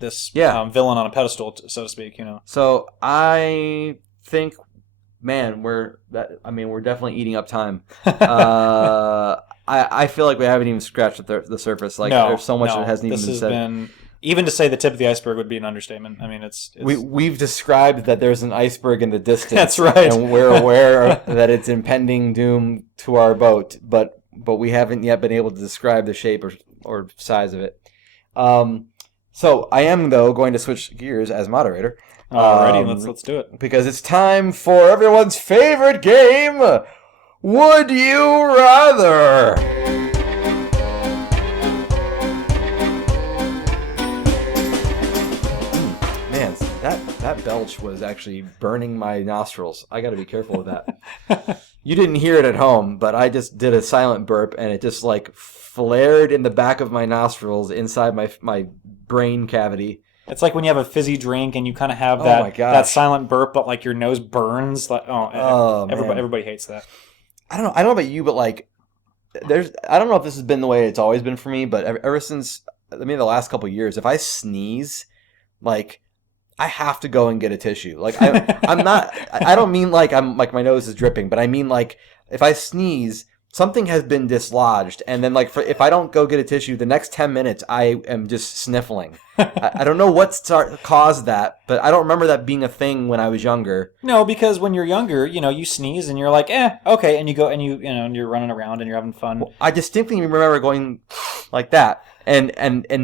villain on a pedestal, so to speak. So I think, man, we're definitely eating up time. I feel like we haven't even scratched the surface. Like, there's so much that hasn't even been said. Even to say the tip of the iceberg would be an understatement. I mean, it's we've described that there's an iceberg in the distance. That's right. And we're aware that it's impending doom to our boat, but we haven't yet been able to describe the shape or size of it. So I am, though, going to switch gears as moderator. Alrighty, let's do it. Because it's time for everyone's favorite game, Would You Rather? Man, that belch was actually burning my nostrils. I got to be careful with that. You didn't hear it at home, but I just did a silent burp, and it just like flared in the back of my nostrils inside my brain cavity. It's like when you have a fizzy drink and you kind of have my gosh. that silent burp, but like your nose burns. Like, man. Everybody hates that. I don't know about you, but like, I don't know if this has been the way it's always been for me, but ever since the last couple of years, if I sneeze, like, I have to go and get a tissue. Like, I'm not. I don't mean like I'm like my nose is dripping, but I mean like if I sneeze, something has been dislodged, and then like if I don't go get a tissue, the next 10 minutes I am just sniffling. I don't know what caused that, but I don't remember that being a thing when I was younger. No, because when you're younger, you sneeze and you're like, okay, and you go and and you're running around and you're having fun. Well, I distinctly remember going like that. And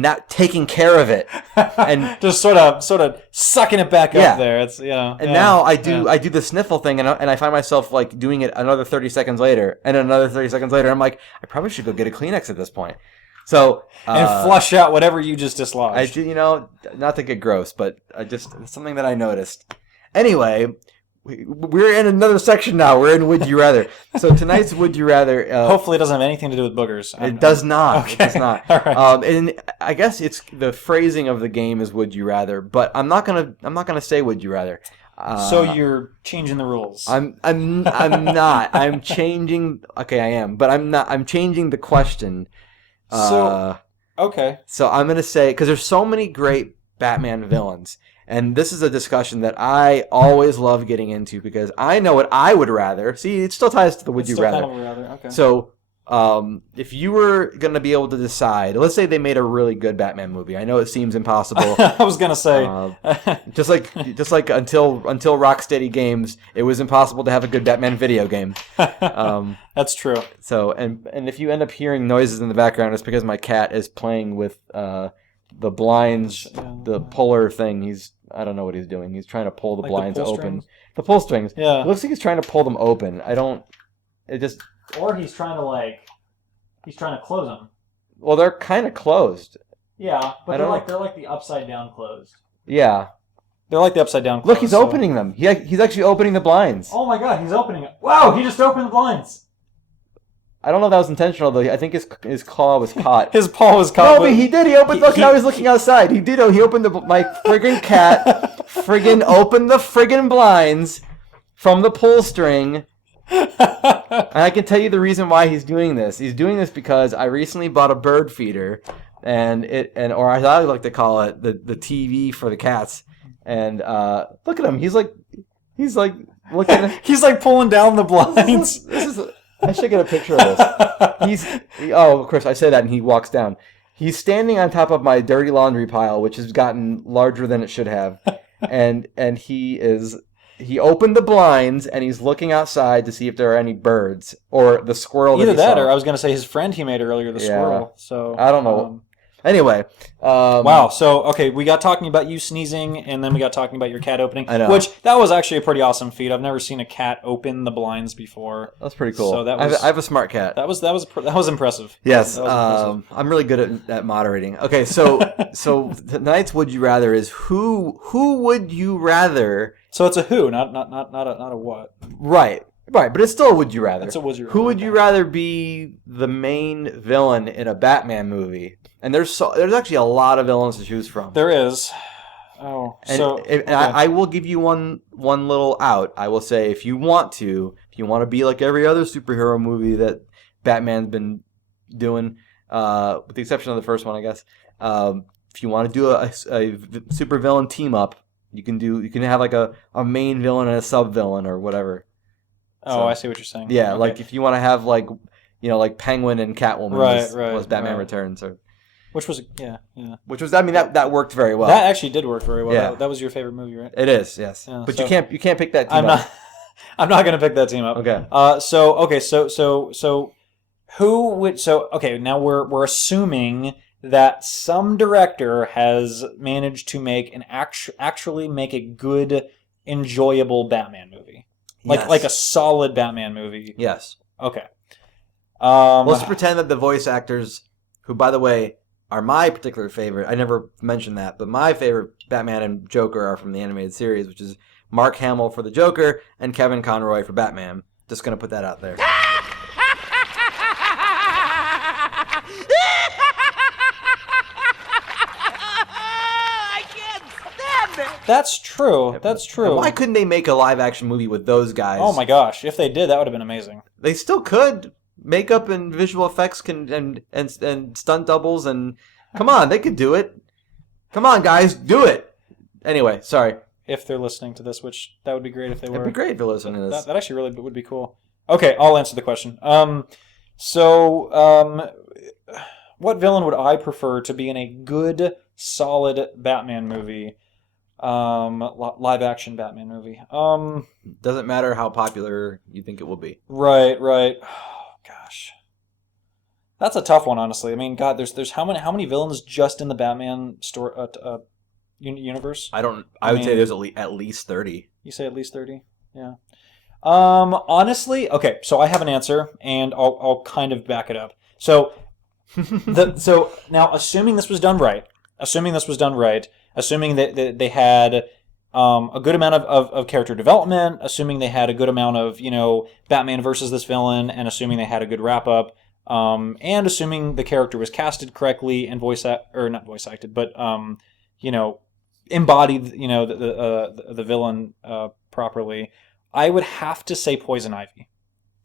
that taking care of it, and just sort of sucking it back up there. It's And now I do the sniffle thing, and I find myself like doing it another 30 seconds later, and another 30 seconds later. I'm like, I probably should go get a Kleenex at this point. So and flush out whatever you just dislodged. I do, not to get gross, but it's something that I noticed. Anyway. We're in another section now. We're in Would You Rather. So tonight's Would You Rather... hopefully it doesn't have anything to do with boogers. It does not. Okay. It does not. All right. And I guess it's the phrasing of the game is Would You Rather, but I'm not gonna say Would You Rather. So you're changing the rules. I'm not. I'm changing... Okay, I am. But I'm not. I'm changing the question. Okay. So I'm going to say... Because there's so many great Batman villains... And this is a discussion that I always love getting into because I know what I would rather. See, it still ties to the Would You Rather. Kind of rather. Okay. So, if you were going to be able to decide, let's say they made a really good Batman movie. I know it seems impossible. I was going to say. just like until Rocksteady Games, it was impossible to have a good Batman video game. That's true. So, and if you end up hearing noises in the background, it's because my cat is playing with the blinds, the puller thing. I don't know what he's doing. He's trying to pull the blinds open. Strings? The pull strings. Yeah. It looks like he's trying to pull them open. Or he's trying to close them. Well, they're kind of closed. Yeah, but they're like the upside down closed. Yeah. They're like the upside down closed. Look, he's opening them. He's actually opening the blinds. Oh my god, he's opening it. Wow, he just opened the blinds. I don't know if that was intentional, though. I think his claw was caught. His paw was caught. No, but he did. He opened. Look, now he's looking outside. He did. He opened my friggin' cat. Friggin' opened the friggin' blinds from the pull string. And I can tell you the reason why he's doing this. He's doing this because I recently bought a bird feeder. or as I like to call it, the TV for the cats. And look at him. He's like looking at He's like pulling down the blinds. I should get a picture of this. Of course I say that and he walks down. He's standing on top of my dirty laundry pile, which has gotten larger than it should have. And he opened the blinds and he's looking outside to see if there are any birds or the squirrel. Either that saw. or I was going to say his friend he made earlier, the squirrel. So I don't know. Anyway. Wow. So, okay, we got talking about you sneezing, and then we got talking about your cat opening. I know. Which, that was actually a pretty awesome feat. I've never seen a cat open the blinds before. That's pretty cool. So that was, I have a smart cat. That was impressive. Yes. That was impressive. I'm really good at moderating. Okay, so tonight's Would You Rather is who would you rather... So it's a who, not a what. Right, but it's still a would you rather. It's a would you rather. Who would you rather be the main villain in a Batman movie? And there's actually a lot of villains to choose from. There is. Oh, and I will give you one little out. I will say if you want to be like every other superhero movie that Batman's been doing, with the exception of the first one, I guess. If you want to do a supervillain team up, you can have like a main villain and a sub villain or whatever. Oh, so, I see what you're saying. Yeah, okay. like if you want to have like Penguin and Catwoman was Batman Returns, or which was which was that worked very well. That actually did work very well. Yeah. That was your favorite movie, right? It is, yes. Yeah, but so, you can't pick that team up. I'm not going to pick that team up. Okay. So who would now we're assuming that some director has managed to make actually make a good, enjoyable Batman movie. Like a solid Batman movie. Yes. Okay. Let's pretend that the voice actors, who by the way are my particular favorite, I never mentioned that, but my favorite Batman and Joker are from the animated series, which is Mark Hamill for the Joker and Kevin Conroy for Batman. Just gonna put that out there. That's true. That's true. And why couldn't they make a live action movie with those guys? Oh my gosh! If they did, that would have been amazing. They still could. Makeup and visual effects and stunt doubles and come on, they could do it. Come on, guys, do it. Anyway, sorry. If they're listening to this, which that would be great if they were. It'd be great if they're listening to this. That actually really would be cool. Okay, I'll answer the question. What villain would I prefer to be in a good, solid Batman movie? Live action Batman movie. Doesn't matter how popular you think it will be. Right. Oh, gosh. That's a tough one, honestly. I mean, God, there's how many villains just in the Batman universe? I would say there's at least 30. You say at least 30? Yeah. Honestly, okay, so I have an answer, and I'll kind of back it up. So, so now, assuming this was done right, assuming that they had a good amount of character development, assuming they had a good amount of, Batman versus this villain, and assuming they had a good wrap-up, and assuming the character was casted correctly and not voice acted, but, embodied, the villain properly, I would have to say Poison Ivy.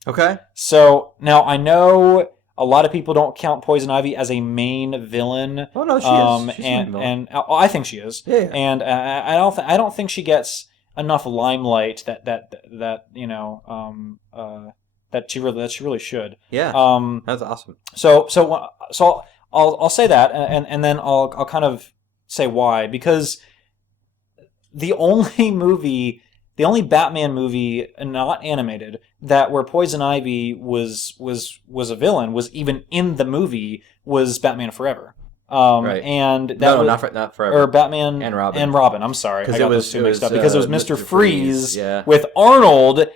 Okay. So, now I know a lot of people don't count Poison Ivy as a main villain. Oh no, she is. She's and I think she is. Yeah. And I don't think she gets enough limelight that she really should. Yeah. That's awesome. So I'll say that, and then I'll kind of say why, because the only Batman movie, not animated, where Poison Ivy was a villain, was even in the movie, was Batman Forever. Right. And that not Forever. Or Batman and Robin. And Robin. I'm sorry, I got those two mixed up because it was Mr. Freeze yeah. with Arnold.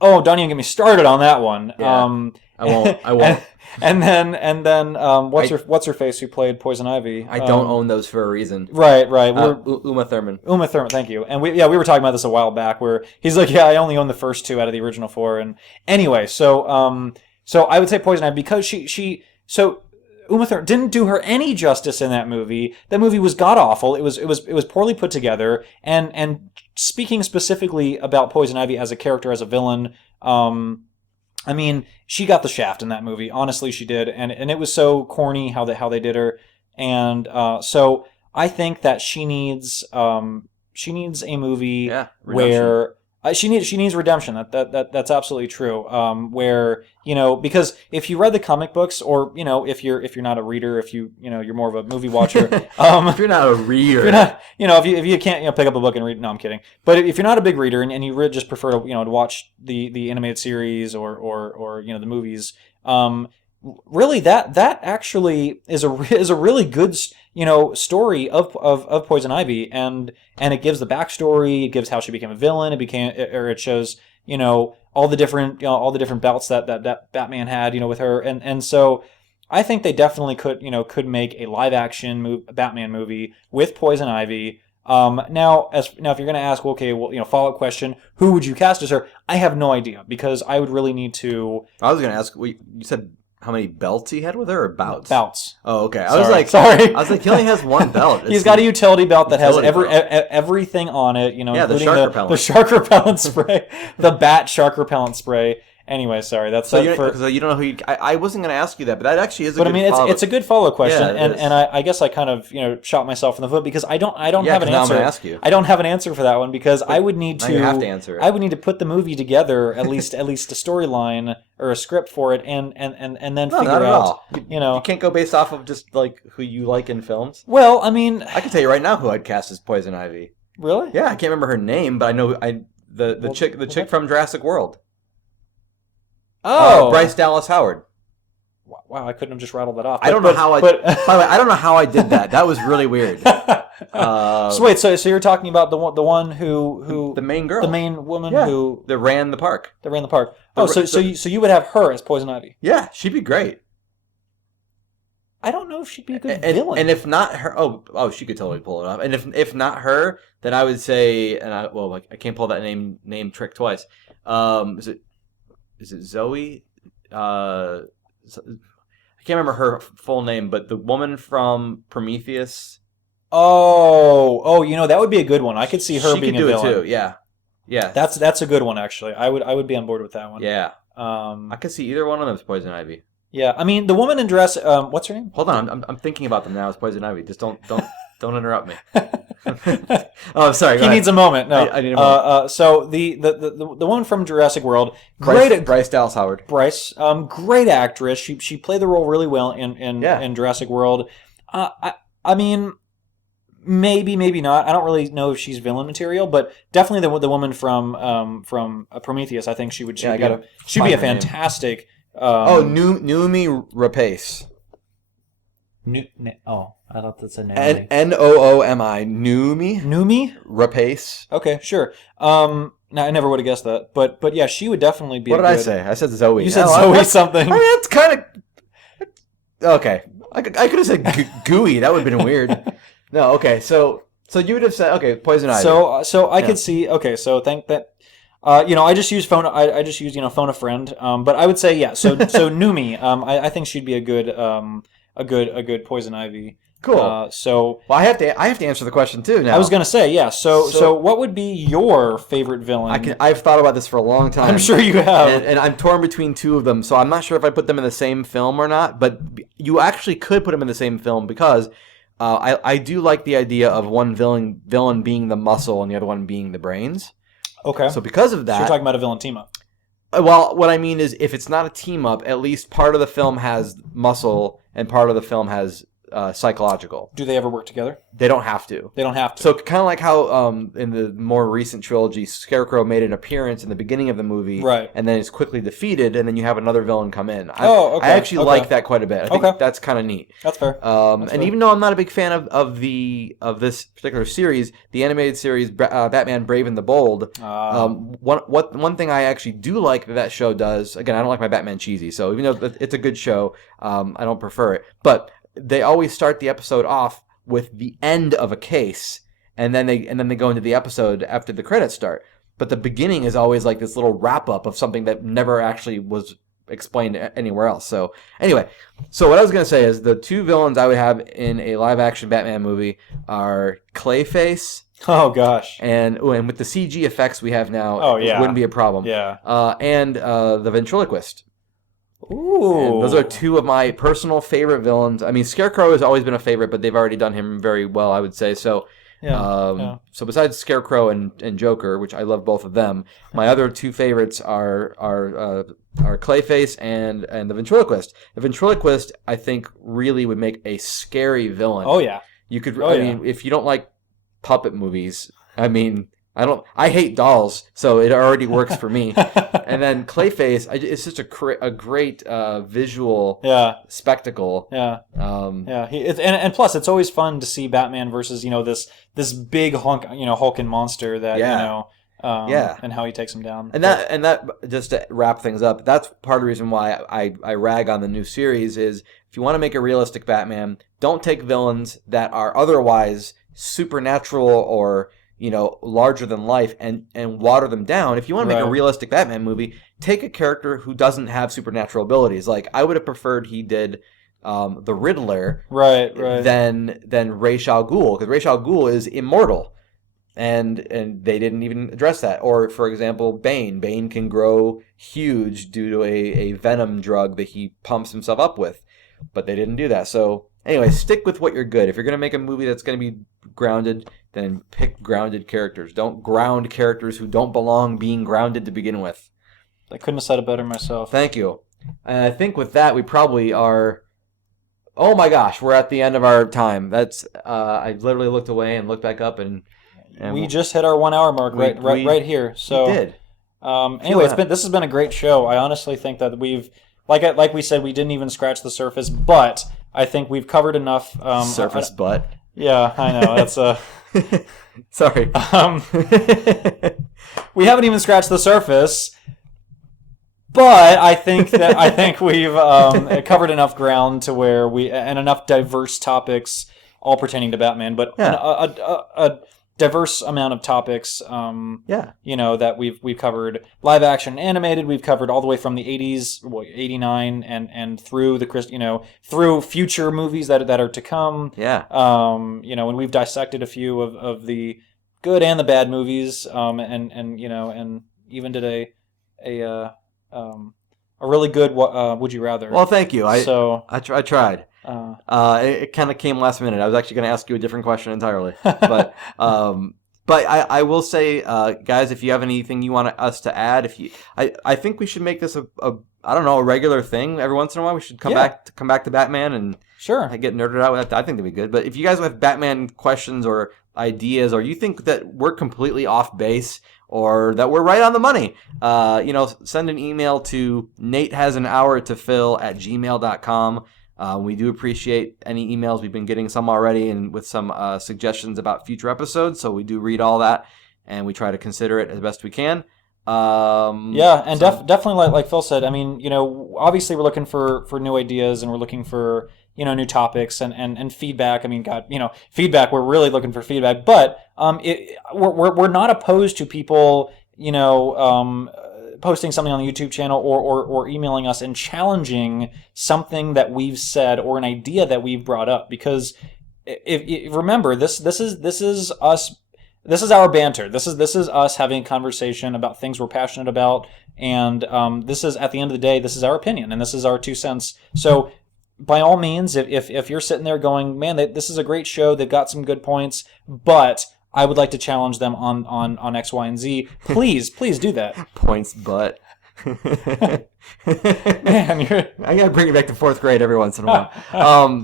Oh, don't even get me started on that one. Yeah. I won't. And then what's her face who played Poison Ivy? I don't own those for a reason. Right. Uma Thurman. Uma Thurman, thank you. And we were talking about this a while back, where he's like, yeah, I only own the first two out of the original four. And anyway, so I would say Poison Ivy because so Uma Thurman didn't do her any justice in that movie. That movie was god awful. It was poorly put together. And speaking specifically about Poison Ivy as a character, as a villain, I mean, she got the shaft in that movie. Honestly, she did, and it was so corny how they did her. and so I think that she needs a movie where. She needs redemption. That's absolutely true. Where because if you read the comic books, or if you're not a reader, if you're more of a movie watcher, if you're not a reader, if you can't pick up a book and read. No, I'm kidding. But if you're not a big reader and you really just prefer to to watch the animated series or the movies, really that actually is a really good story of Poison Ivy, and it gives the backstory, it gives how she became a villain, it shows all the different bouts that Batman had with her, and so I think they definitely could make a live action Batman movie with Poison Ivy. Now if you're going to ask, follow-up question, who would you cast as her? I have no idea, because I would really need to. I was going to ask. You said how many belts he had with her, or bouts? Bouts. Oh, okay. Sorry. I was like, he only has one belt. He's got a utility belt that has everything on it. Yeah, including the shark repellent spray, the bat shark repellent spray. Anyway, sorry. That's so you don't know who. I wasn't going to ask you that, but that actually is. It's a good follow question, yeah, and I guess I kind of shot myself in the foot, because I don't have an answer. I'm going to ask you. I don't have an answer for that one, because I would need to. You have to answer it. I would need to put the movie together, at least a storyline or a script for it, and then figure not at out. All. You can't go based off of just like who you like in films. Well, I mean, I can tell you right now who I'd cast as Poison Ivy. Really? Yeah, I can't remember her name, but I know the chick from Jurassic World. Oh, Bryce Dallas Howard. Wow, I couldn't have just rattled that off. I don't know how I. By the way, I don't know how I did that. That was really weird. So wait, so you're talking about the one who the main girl, the main woman who that ran the park. Oh, so you would have her as Poison Ivy? Yeah, she'd be great. I don't know if she'd be a good villain. And if not her, she could totally pull it off. And if not her, then I would say, I can't pull that name trick twice. Is it Zoe? I can't remember her full name, but the woman from Prometheus. Oh, that would be a good one. I could see her being a villain. She could do it too. Yeah. That's a good one, actually. I would be on board with that one. Yeah. I could see either one of them as Poison Ivy. Yeah, I mean the woman in dress. What's her name? Hold on, I'm thinking about them now as Poison Ivy. Just don't interrupt me. Oh, sorry. He needs a moment. No, I need a moment. So the woman from Jurassic World, Bryce Dallas Howard. Bryce, great actress. She played the role really well in Jurassic World. I mean, maybe not. I don't really know if she's villain material, but definitely the woman from Prometheus. I think she'd be a fantastic. Noomi Rapace. I thought that's a name. Noomi. Noomi Rapace. Okay, sure. Now I never would have guessed that, but yeah, she would definitely be. What did I say? I said Zoe. You said Zoe something. I mean, that's kind of okay. I could have said gooey. That would have been weird. No, okay. So you would have said Poison Ivy. So I could see. Okay, so think that. I just used phone. I just used phone a friend. But I would say So Noomi. I think she'd be a good Poison Ivy. Cool. Well, I have to answer the question too now. I was gonna say So what would be your favorite villain? I've thought about this for a long time. I'm sure you have. And I'm torn between two of them. So I'm not sure if I put them in the same film or not. But you actually could put them in the same film, because I do like the idea of one villain being the muscle and the other one being the brains. Okay. So because of that... So you're talking about a villain team-up. Well, what I mean is, if it's not a team-up, at least part of the film has muscle and part of the film has psychological. Do they ever work together? They don't have to. They don't have to. So kind of like how in the more recent trilogy, Scarecrow made an appearance in the beginning of the movie, right, and then is quickly defeated, and then you have another villain come in. Okay. I actually like that quite a bit. I think that's kind of neat. That's fair. Even though I'm not a big fan of this particular series, the animated series Batman Brave and the Bold, one thing I actually do like that show does. Again, I don't like my Batman cheesy, so even though it's a good show, I don't prefer it, but they always start the episode off with the end of a case, and then they go into the episode after the credits start. But the beginning is always like this little wrap up of something that never actually was explained anywhere else. So anyway, what I was going to say is the two villains I would have in a live action Batman movie are Clayface. Oh gosh. And with the CG effects we have now, it wouldn't be a problem. Yeah. And the ventriloquist. Ooh. And those are two of my personal favorite villains. I mean, Scarecrow has always been a favorite, but they've already done him very well, I would say. So, so besides Scarecrow and Joker, which I love both of them, my other two favorites are Clayface and the Ventriloquist. The Ventriloquist, I think, really would make a scary villain. Oh yeah. You could. I mean, if you don't like puppet movies, I mean. I hate dolls, so it already works for me. And then Clayface, it's just a great visual spectacle. Yeah. And plus, it's always fun to see Batman versus this big hulking monster that and how he takes him down. And that just to wrap things up, that's part of the reason why I rag on the new series is if you want to make a realistic Batman, don't take villains that are otherwise supernatural or larger than life and water them down. If you want to make a realistic Batman movie, take a character who doesn't have supernatural abilities. Like, I would have preferred he did the Riddler than Ra's al Ghul, because Ra's al Ghul is immortal. And they didn't even address that. Or, for example, Bane. Bane can grow huge due to a venom drug that he pumps himself up with. But they didn't do that. So, anyway, stick with what you're good. If you're going to make a movie that's going to be grounded, then pick grounded characters. Don't ground characters who don't belong being grounded to begin with. I couldn't have said it better myself. Thank you. And I think with that, we probably are... Oh my gosh, we're at the end of our time. That's I literally looked away and looked back up, and we just hit our 1 hour mark right here. So we did. Anyway, this has been a great show. I honestly think that we've, like we said, we didn't even scratch the surface, but I think we've covered enough. Surface butt. Yeah, I know. That's Sorry. We haven't even scratched the surface, but I think we've covered enough ground to where and enough diverse topics, all pertaining to Batman, but a diverse amount of topics. That we've covered live action, animated. We've covered all the way from the 80s, 89, and through through future movies that are to come. Yeah. And we've dissected a few of the good and the bad movies. And even did a really good Would You Rather. Well, thank you. I tried. It kind of came last minute. I was actually going to ask you a different question entirely, but I will say, guys, if you have anything you want us to add, I think we should make this a regular thing every once in a while. We should come back to Batman and get nerded out with that. I think that'd be good. But if you guys have Batman questions or ideas, or you think that we're completely off base or that we're right on the money, send an email to natehasanhourtophil@gmail.com. We do appreciate any emails. We've been getting some already, and with some suggestions about future episodes. So we do read all that, and we try to consider it as best we can. Definitely, like Phil said. I mean, obviously we're looking for new ideas, and we're looking for new topics and feedback. I mean, God, feedback. We're really looking for feedback, but we're not opposed to people, posting something on the YouTube channel or emailing us and challenging something that we've said or an idea that we've brought up, because remember, this is us. This is our banter. This is us having a conversation about things we're passionate about, and this is, at the end of the day, this is our opinion and this is our 2 cents. So by all means, if you're sitting there going, man, this is a great show, they've got some good points, but I would like to challenge them on X, Y, and Z, please do that. Points, but man, I gotta bring it back to 4th grade every once in a while.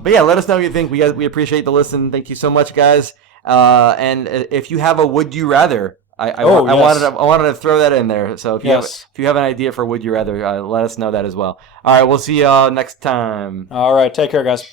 But yeah, let us know what you think. We appreciate the listen. Thank you so much, guys. And if you have a would you rather, I wanted to throw that in there. So if you have an idea for would you rather, let us know that as well. All right, we'll see y'all next time. All right, take care, guys.